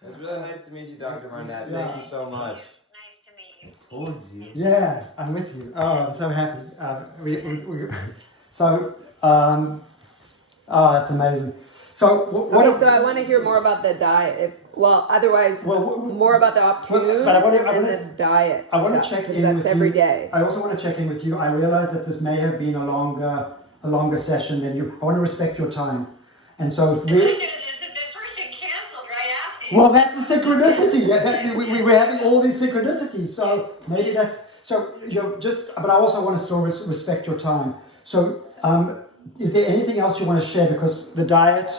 It's really nice to meet you, Dr. Barnett. Yeah. Thank you so much. Nice to meet you. Told you. Yeah, I'm with you. Oh, I'm so happy. It's amazing. So so I want to hear more about the diet. More about the Optune and the diet. I want to check in that's with every you. day. I also want to check in with you. I realize that this may have been a longer session than you. I want to respect your time, and so if The good news is that the person canceled right after you. well, that's a synchronicity. We're having all these synchronicities, so maybe that's so. But I also want to still respect your time. So, is there anything else you want to share? Because the diet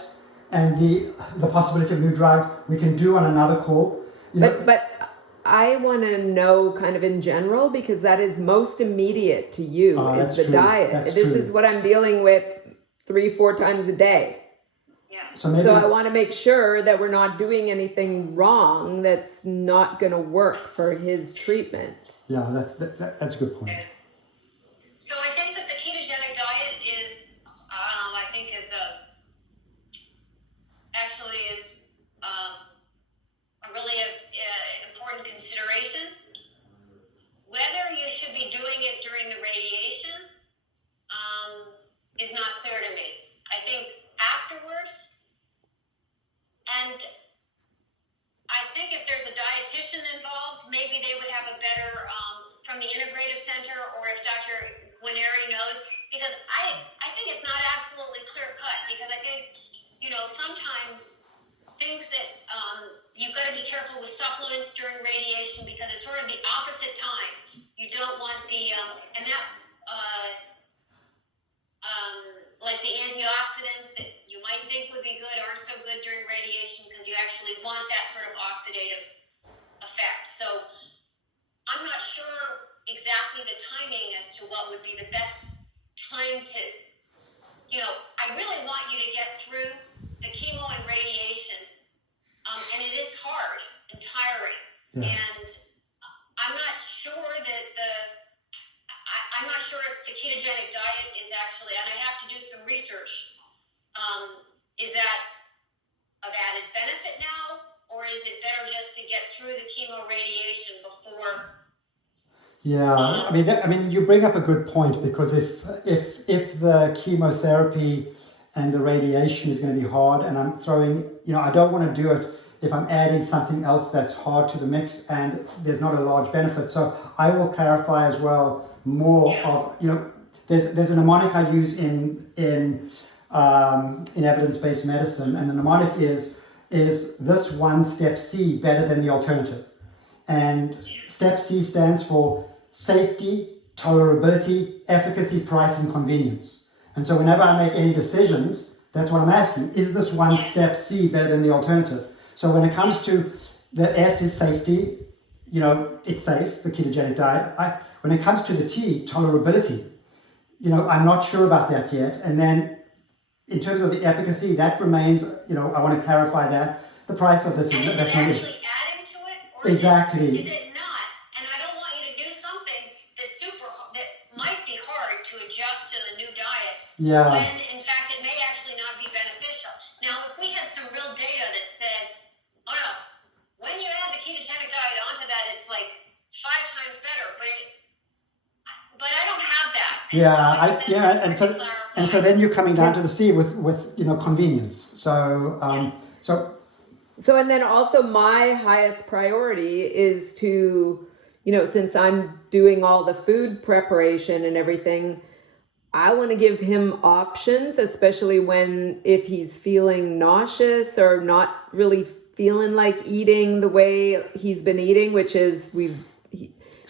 and the possibility of new drugs we can do on another call. But I want to know kind of in general, because that is most immediate to you is the diet. This is what I'm dealing with 3-4 times a day. Yeah. So I want to make sure that we're not doing anything wrong that's not going to work for his treatment. Yeah, that's a good point. So I think that the ketogenic diet is really an important consideration. Whether you should be doing it during the radiation is not clear to me. I think afterwards, and I think if there's a dietitian involved, maybe they would have a better, from the integrative center, or if Dr. Guarneri knows, because I think it's not absolutely clear cut, because I think, sometimes things that you've got to be careful with supplements during radiation, because it's sort of the opposite time. You don't want like the antioxidants that you might think would be good aren't so good during radiation, because you actually want that sort of oxidative effect. So I'm not sure exactly the timing as to what would be the best time to, I really want you to get through the chemo and radiation, and it is hard and tiring. Yeah. And I'm not sure that I'm not sure if the ketogenic diet is actually, and I have to do some research, is that of added benefit now, or is it better just to get through the chemo radiation before? Yeah, I mean, you bring up a good point, because if the chemotherapy and the radiation is going to be hard, and I'm throwing, I don't want to do it if I'm adding something else that's hard to the mix and there's not a large benefit. So I will clarify as well more of, there's a mnemonic I use in evidence-based medicine, and the mnemonic is this one step C better than the alternative? And step C stands for safety, tolerability, efficacy, price, and convenience. And so whenever I make any decisions, that's what I'm asking. Is this one step C better than the alternative? So when it comes to the S is safety, it's safe, the ketogenic diet. When it comes to the T, tolerability, I'm not sure about that yet. And then in terms of the efficacy, that remains, I want to clarify that. The price of this and is is it actually adding to it, or exactly. Is it not? And I don't want you to do something that might be hard to adjust to the new diet. Yeah. When in fact it may actually not be beneficial. Now, if we had some real data that said, oh no, when you add the ketogenic diet onto that, it's like 5 times better, but I don't have that. And so then you're coming down to the sea with convenience. So and then also my highest priority is to, since I'm doing all the food preparation and everything, I want to give him options, especially if he's feeling nauseous or not really feeling like eating the way he's been eating, which is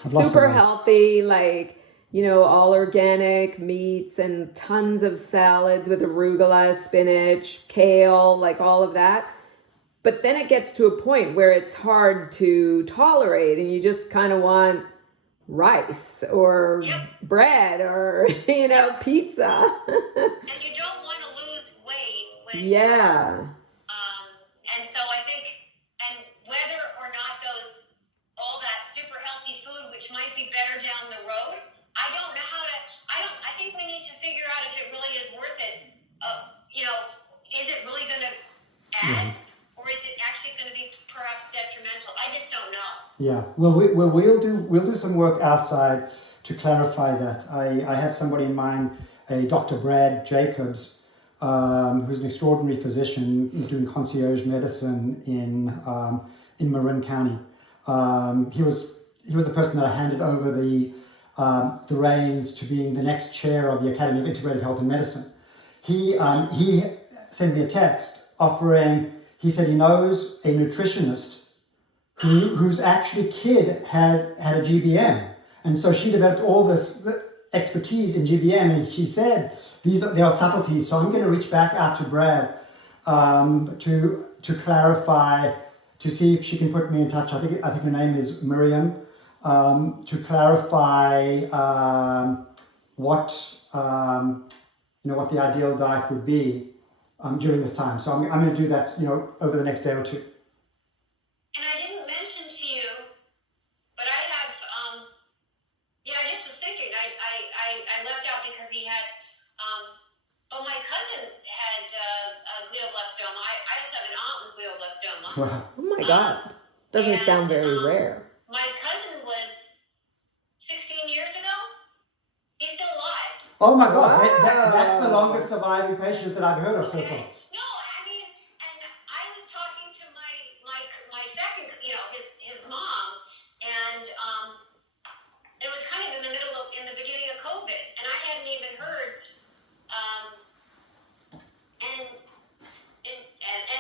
super healthy, like, all organic meats and tons of salads with arugula, spinach, kale, like all of that. But then it gets to a point where it's hard to tolerate and you just kind of want rice or bread or, pizza. And you don't want to lose weight when and so I think, and whether or not all that super healthy food, which might be better down the road, I don't know I think we need to figure out if it really is worth it. Is it really going to add, or is it actually going to be perhaps detrimental? I just don't know. Yeah, well, we'll do some work outside to clarify that. I have somebody in mind, a Dr. Brad Jacobs, who's an extraordinary physician doing concierge medicine in Marin County. He was the person that I handed over the reins to being the next chair of the Academy of Integrative Health and Medicine. He sent me a text offering. He said he knows a nutritionist whose actually kid had a GBM, and so she developed all this expertise in GBM, and she said there are subtleties. So I'm going to reach back out to Brad to clarify, to see if she can put me in touch. I think her name is Miriam, to clarify what the ideal diet would be during this time. So I'm going to do that over the next day or two. And I didn't mention to you, but I have I just was thinking I left out because he had my cousin had glioblastoma. I just have an aunt with glioblastoma. Wow. Oh my God. Doesn't sound very rare. My cousin was 16 years ago. He's still alive. Oh my God, that's the longest surviving patient that I've heard of so far. No, I mean, and I was talking to my second, his mom, and it was kind of in the beginning of COVID, and I hadn't even heard, and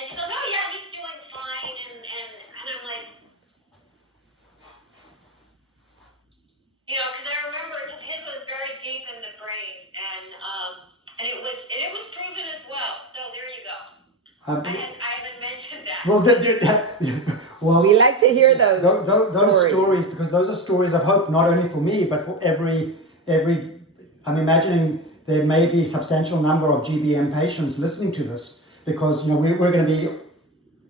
she goes, oh yeah, he's doing fine, and I'm like, because I remember his was very deep in the brain, and it was proven as well. So there you go. I haven't mentioned that. Well, we like to hear those stories, because those are stories of hope, not only for me, but for every. I'm imagining there may be a substantial number of GBM patients listening to this, because we're going to be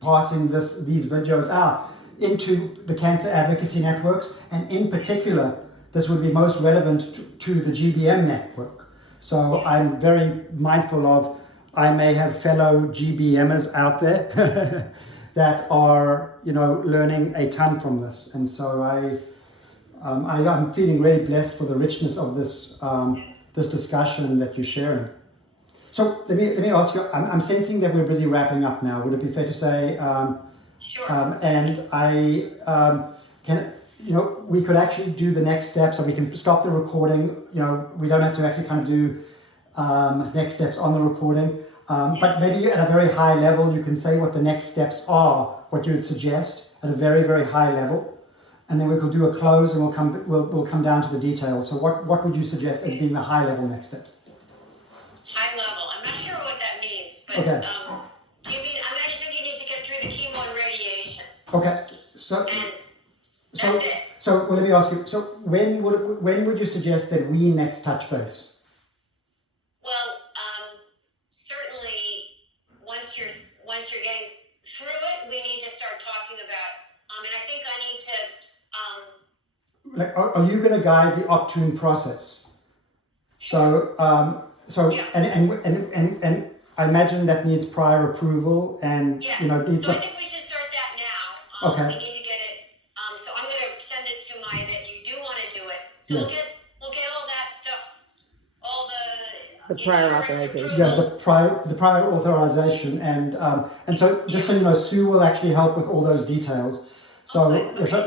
passing these videos out into the cancer advocacy networks, and in particular, this would be most relevant to the GBM network. So I'm very mindful of, I may have fellow GBMers out there that are, learning a ton from this. And so I'm feeling really blessed for the richness of this this discussion that you're sharing. So let me ask you, I'm sensing that we're busy wrapping up now. Would it be fair to say? Sure. And I can. We could actually do the next steps, and we can stop the recording. We don't have to actually kind of do next steps on the recording. But maybe at a very high level, you can say what the next steps are, what you would suggest at a very, very high level. And then we could do a close, and we'll come down to the details. So what would you suggest as being the high level next steps? High level. I'm not sure what that means, but okay. Do you mean? I just think you need to get through the chemo and radiation. Okay. So let me ask you. So when would you suggest that we next touch base? Well, certainly like, are you going to guide the Optune process? So, Yeah. and I imagine that needs prior approval, and Yes. needs. So I think we should start that now. Okay. We need to get it. So I'm going to send it to that you do want to do it. So Yes. we'll get all that stuff, all the prior insurance authorization. Yeah, approval. the prior authorization, and so just so you know, Sue will actually help with all those details. So, Okay.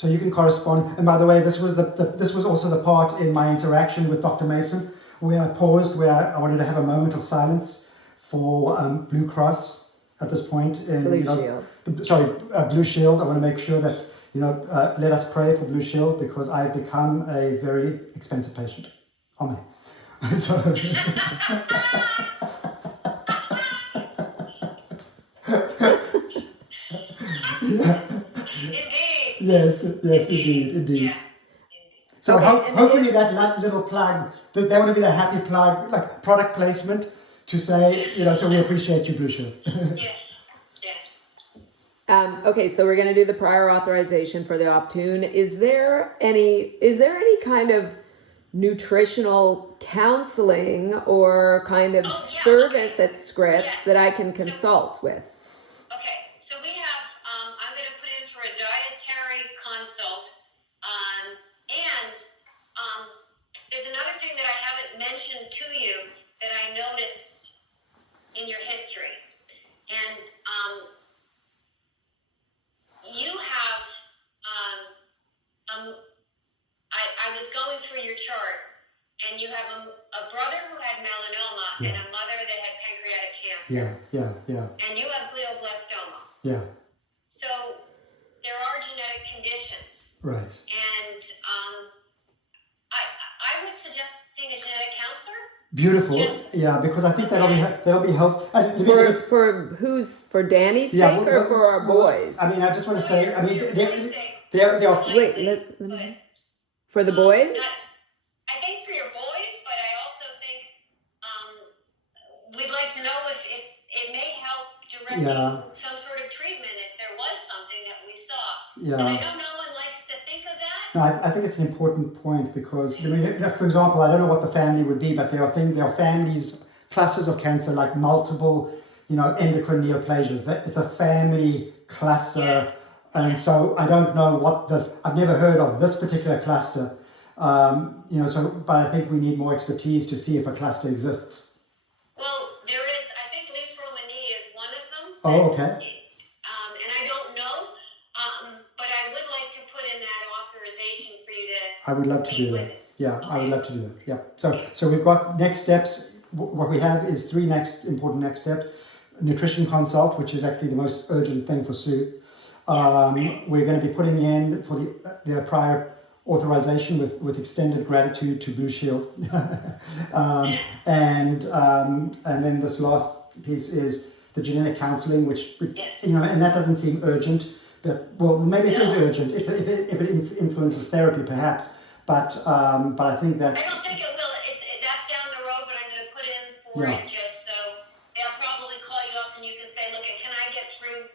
so you can correspond. And by the way, this was this was also the part in my interaction with Dr. Mason where I paused, where I wanted to have a moment of silence for Blue Cross at this point. In, Blue Shield. Blue Shield. I want to make sure that let us pray for Blue Shield because I've become a very expensive patient. Amen. So, Indeed. yes, indeed. Yeah. So Okay, and hopefully that little plug, that would have been a happy plug, like product placement to say, so we appreciate you, Blue Shield. Yes. Yeah. Okay, so we're going to do the prior authorization for the Optune. Is there any kind of nutritional counseling or kind of Oh, yeah, service okay. at Scripps Yes. that I can consult with? Okay, so we have, I'm going to put in for a dietary consult. And there's another thing that I haven't mentioned to you that I noticed in your history. And you have, I was going through your chart, and you have a brother who had melanoma and a mother that had pancreatic cancer. Yeah. And you have glioblastoma. Yeah, So there are genetic conditions. right. And I would suggest seeing a genetic counselor. Beautiful. Yes. Yeah, because I think that'll be helpful. For Danny's sake or for our boys? I mean, I just want to say, I mean, they are. Wait, for the boys? I think for your boys, but I also think we'd like to know if it may help directing some sort of treatment if there was something that we saw. Yeah. And I know no one likes to think of that. No, I think it's an important point because, for example, I don't know what the family would be, but there are families, clusters of cancer, like multiple, endocrine neoplasias. It's a family cluster. Yes. And so I don't know I've never heard of this particular cluster. But I think we need more expertise to see if a cluster exists. Well, there is, I think leaf-romani is one of them. Oh, okay. And I don't know, but I would like to put in that authorization for you to. I would love to do that. Yeah, I would love to do that. Yeah. So we've got next steps. What we have is 3 important next steps. Nutrition consult, which is actually the most urgent thing for Sue. We're going to be putting in for the prior authorization with extended gratitude to Blue Shield. And then this last piece is the genetic counseling, which, and that doesn't seem urgent, but maybe it is urgent if it influences therapy perhaps, but I think that's. I don't think it will. That's down the road, but I'm going to put in for it just so they'll probably call you up and you can say, look, can I get through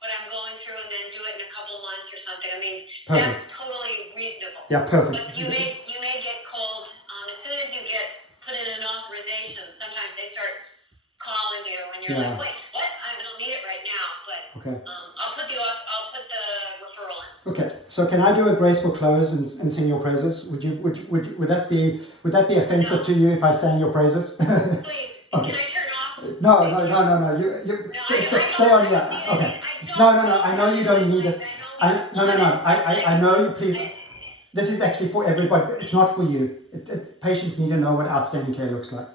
what I'm going through and then do it in a couple months or something? I mean, Perfect. That's totally reasonable. Yeah, perfect. But you may get called as soon as you put in an authorization. Sometimes they start calling you and you're like, wait, what? I don't need it right now, but Okay. I'll put the referral in. Okay, so can I do a graceful close and sing your praises? Would that be offensive to you if I sang your praises? Please, Okay. can I turn off? No. You stay on here. Okay. No. I know you don't need it. I know you. Please. This is actually for everybody. It's not for you. Patients need to know what outstanding care looks like.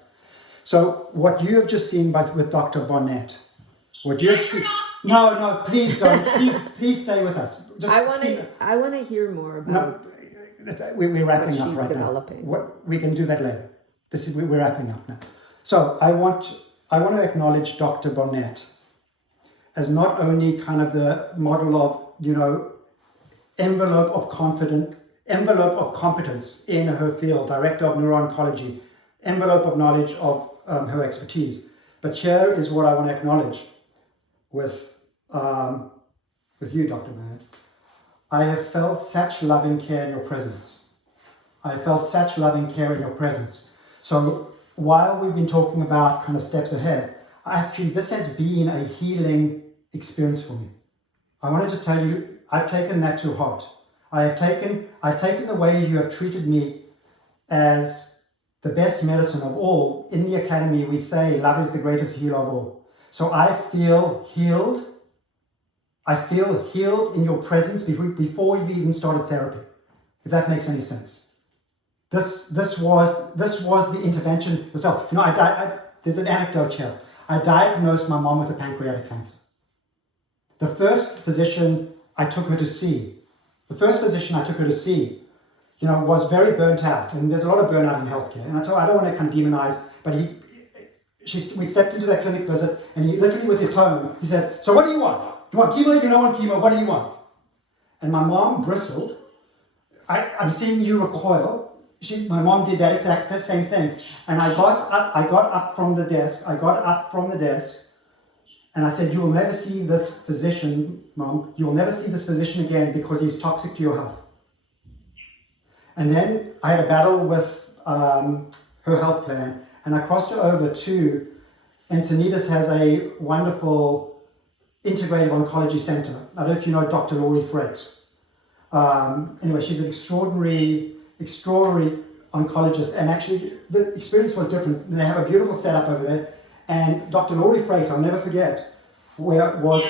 So what you have just seen with Dr. Barnett, what you have seen. No, please don't. Please stay with us. I want to hear more about. No, we're wrapping up right developing. now. We can do that later. We're wrapping up now. So I want to acknowledge Dr. Barnett as not only kind of the model of envelope of competence in her field, director of neuro-oncology, envelope of knowledge of her expertise, but here is what I want to acknowledge with you, Dr. Barnett. I have felt such loving care in your presence. I felt such loving care in your presence. So while we've been talking about kind of steps ahead, actually this has been a healing experience for me. I want to just tell you, I've taken that to heart. I've taken the way you have treated me as the best medicine of all. In the academy, we say love is the greatest healer of all. So I feel healed. I feel healed in your presence before you've even started therapy, if that makes any sense. This was the intervention itself. You know, there's an anecdote here. I diagnosed my mom with a pancreatic cancer. The first physician I took her to see, you know, was very burnt out, and there's a lot of burnout in healthcare. And I told her, I don't want to kind of demonize, but we stepped into that clinic visit, and he literally with his tone, he said, "So what do you want? You want chemo? You don't want chemo? What do you want?" And my mom bristled. I'm seeing you recoil. My mom did that exact same thing. And I got up from the desk, and I said, "You will never see this physician, Mom. You will never see this physician again because he's toxic to your health." And then I had a battle with her health plan, and I crossed her over to Encinitas has a wonderful integrative oncology center. I don't know if you know Dr. Laurie Frakes. Anyway, she's an extraordinary oncologist, and actually the experience was different. They have a beautiful setup over there, and Dr. Laurie Frakes, I'll never forget, where was,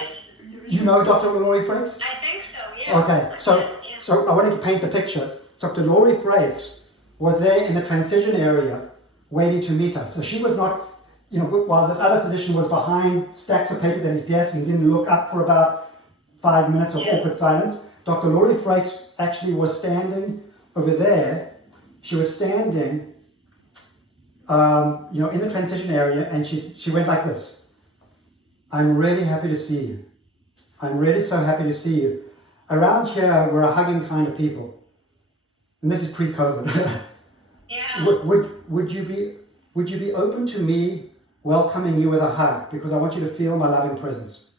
you know Dr. Laurie Frakes? I think so, yeah. Okay, so I wanted to paint the picture. Dr. Laurie Frakes was there in the transition area waiting to meet us. So she was not, you know, while this other physician was behind stacks of papers at his desk and didn't look up for about 5 minutes of awkward silence, Dr. Laurie Frakes actually was standing over there. She was standing, you know, in the transition area, and she went like this. "I'm really happy to see you. I'm really so happy to see you. Around here, we're a hugging kind of people." And this is pre-COVID. Yeah. Would you be open to me welcoming you with a hug, because I want you to feel my loving presence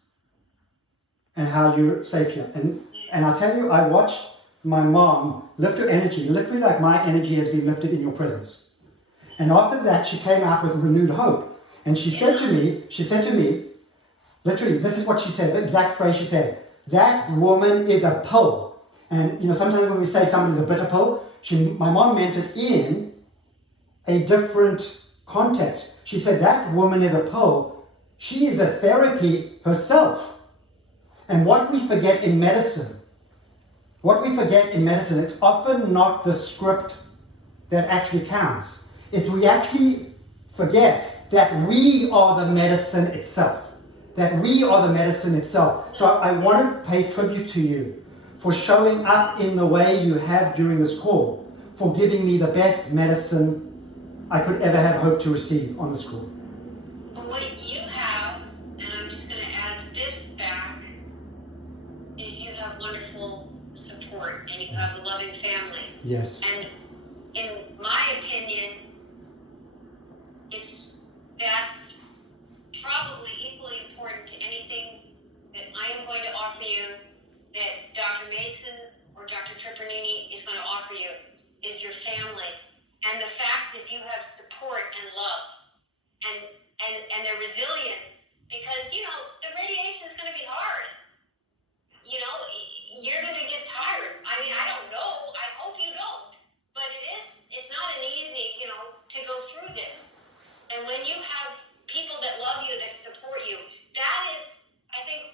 and how you're safe here. And I'll tell you, I watched my mom lift her energy, literally like my energy has been lifted in your presence. And after that, she came out with renewed hope. And she said to me, literally, this is what she said, the exact phrase she said, "That woman is a pill." And you know, sometimes when we say somebody's a bitter pill, my mom meant it in a different context. She said, "That woman is a pill. She is a therapy herself." And what we forget in medicine, it's often not the script that actually counts. It's we actually forget that we are the medicine itself. So I want to pay tribute to you for showing up in the way you have during this call, for giving me the best medicine I could ever have hoped to receive on this call. But what you have, and I'm just going to add this back, is you have wonderful support and you have a loving family. Yes. And in my opinion, that's probably equally important to anything that I am going to offer you, that Dr. Mason or Dr. Tripernini is going to offer you, is your family. And the fact that you have support and love and the resilience, because, you know, the radiation is going to be hard. You know, you're going to get tired. I mean, I don't know. I hope you don't. But it's not an easy, you know, to go through this. And when you have people that love you, that support you, that is, I think,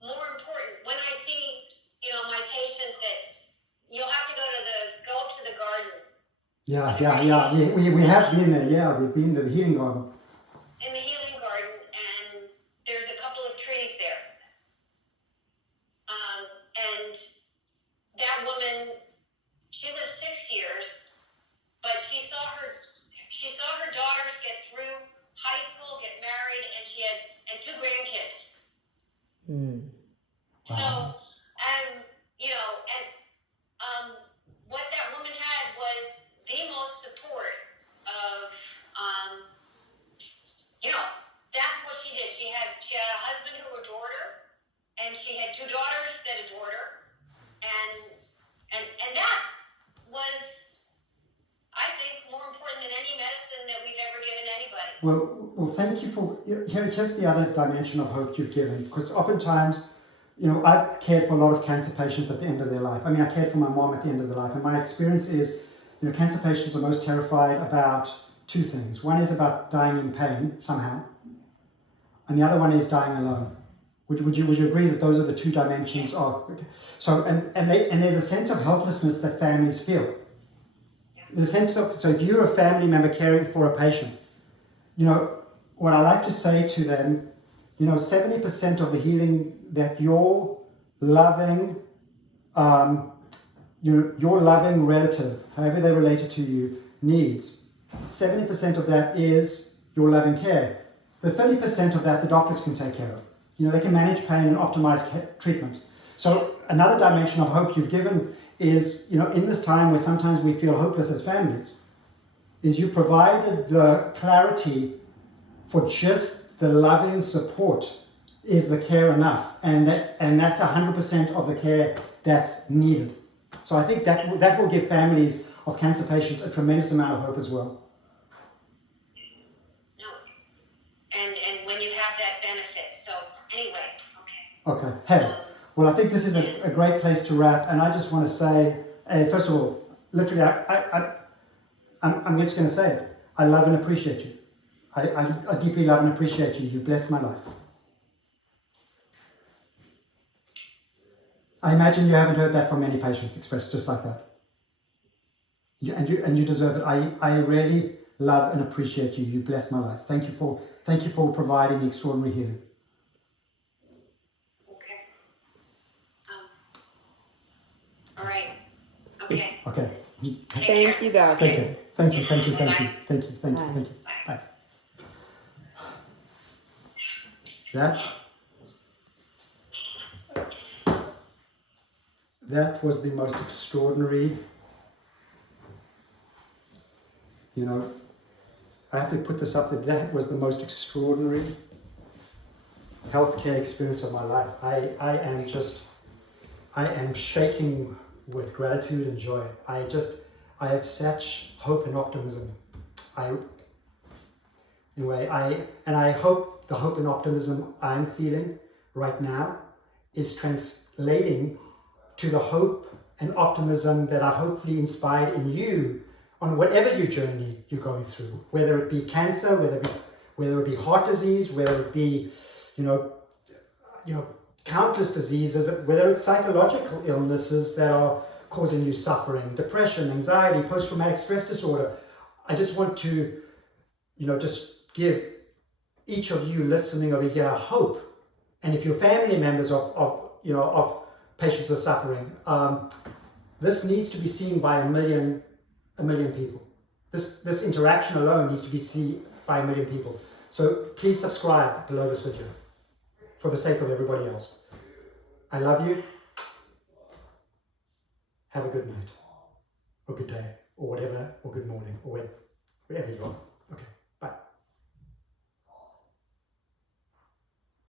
more important. When I see, you know, my patient that you'll have to go up to the garden. Yeah. We have been there. Yeah, we've been to the healing garden. In the healing garden, and there's a couple of trees there. And that woman, she lived 6 years, but she saw her daughters get through high school, get married, and 2 grandkids. Mm. So, you know, and what that woman had was the most support of Well, thank you for. Here's the other dimension of hope you've given, because oftentimes, I've cared for a lot of cancer patients at the end of their life. I mean, I cared for my mom at the end of their life, and my experience is, cancer patients are most terrified about two things. One is about dying in pain somehow, and the other one is dying alone. Would you agree that those are the two dimensions of? So and there's a sense of helplessness that families feel. The sense of, so if you're a family member caring for a patient, what I like to say to them, 70% of the healing that your loving relative, however they're related to you, needs, 70% of that is your loving care. The 30% of that the doctors can take care of. They can manage pain and optimize treatment. So another dimension of hope you've given is, in this time where sometimes we feel hopeless as families, is you provided the clarity for just the loving support. Is the care enough? And that's 100% of the care that's needed. So I think that will give families of cancer patients a tremendous amount of hope as well. No. And when you have that benefit. So anyway, okay. Okay. Hey, well, I think this is a great place to wrap. And I just want to say, first of all, literally, I'm just going to say it. I love and appreciate you. I deeply love and appreciate you. You've blessed my life. I imagine you haven't heard that from many patients expressed just like that. And you deserve it. I really love and appreciate you. You've blessed my life. Thank you for providing extraordinary healing. Okay. All right. Okay. Okay. Thank you, doctor. Take care. Thank you. Bye. That was the most extraordinary, I have to put this up there. That was the most extraordinary healthcare experience of my life. I am shaking with gratitude and joy. I have such hope and optimism. I hope the hope and optimism I'm feeling right now is translating to the hope and optimism that I've hopefully inspired in you on whatever your journey you're going through, whether it be cancer, whether it be heart disease, whether it be, countless diseases, whether it's psychological illnesses that are causing you suffering, depression, anxiety, post-traumatic stress disorder. I just want to, just give each of you listening over here hope. And if you're family members of patients who are suffering, this needs to be seen by a million people. This interaction alone needs to be seen by a million people. So please subscribe below this video for the sake of everybody else. I love you. Have a good night, or good day, or whatever, or good morning, or wherever you are. Okay.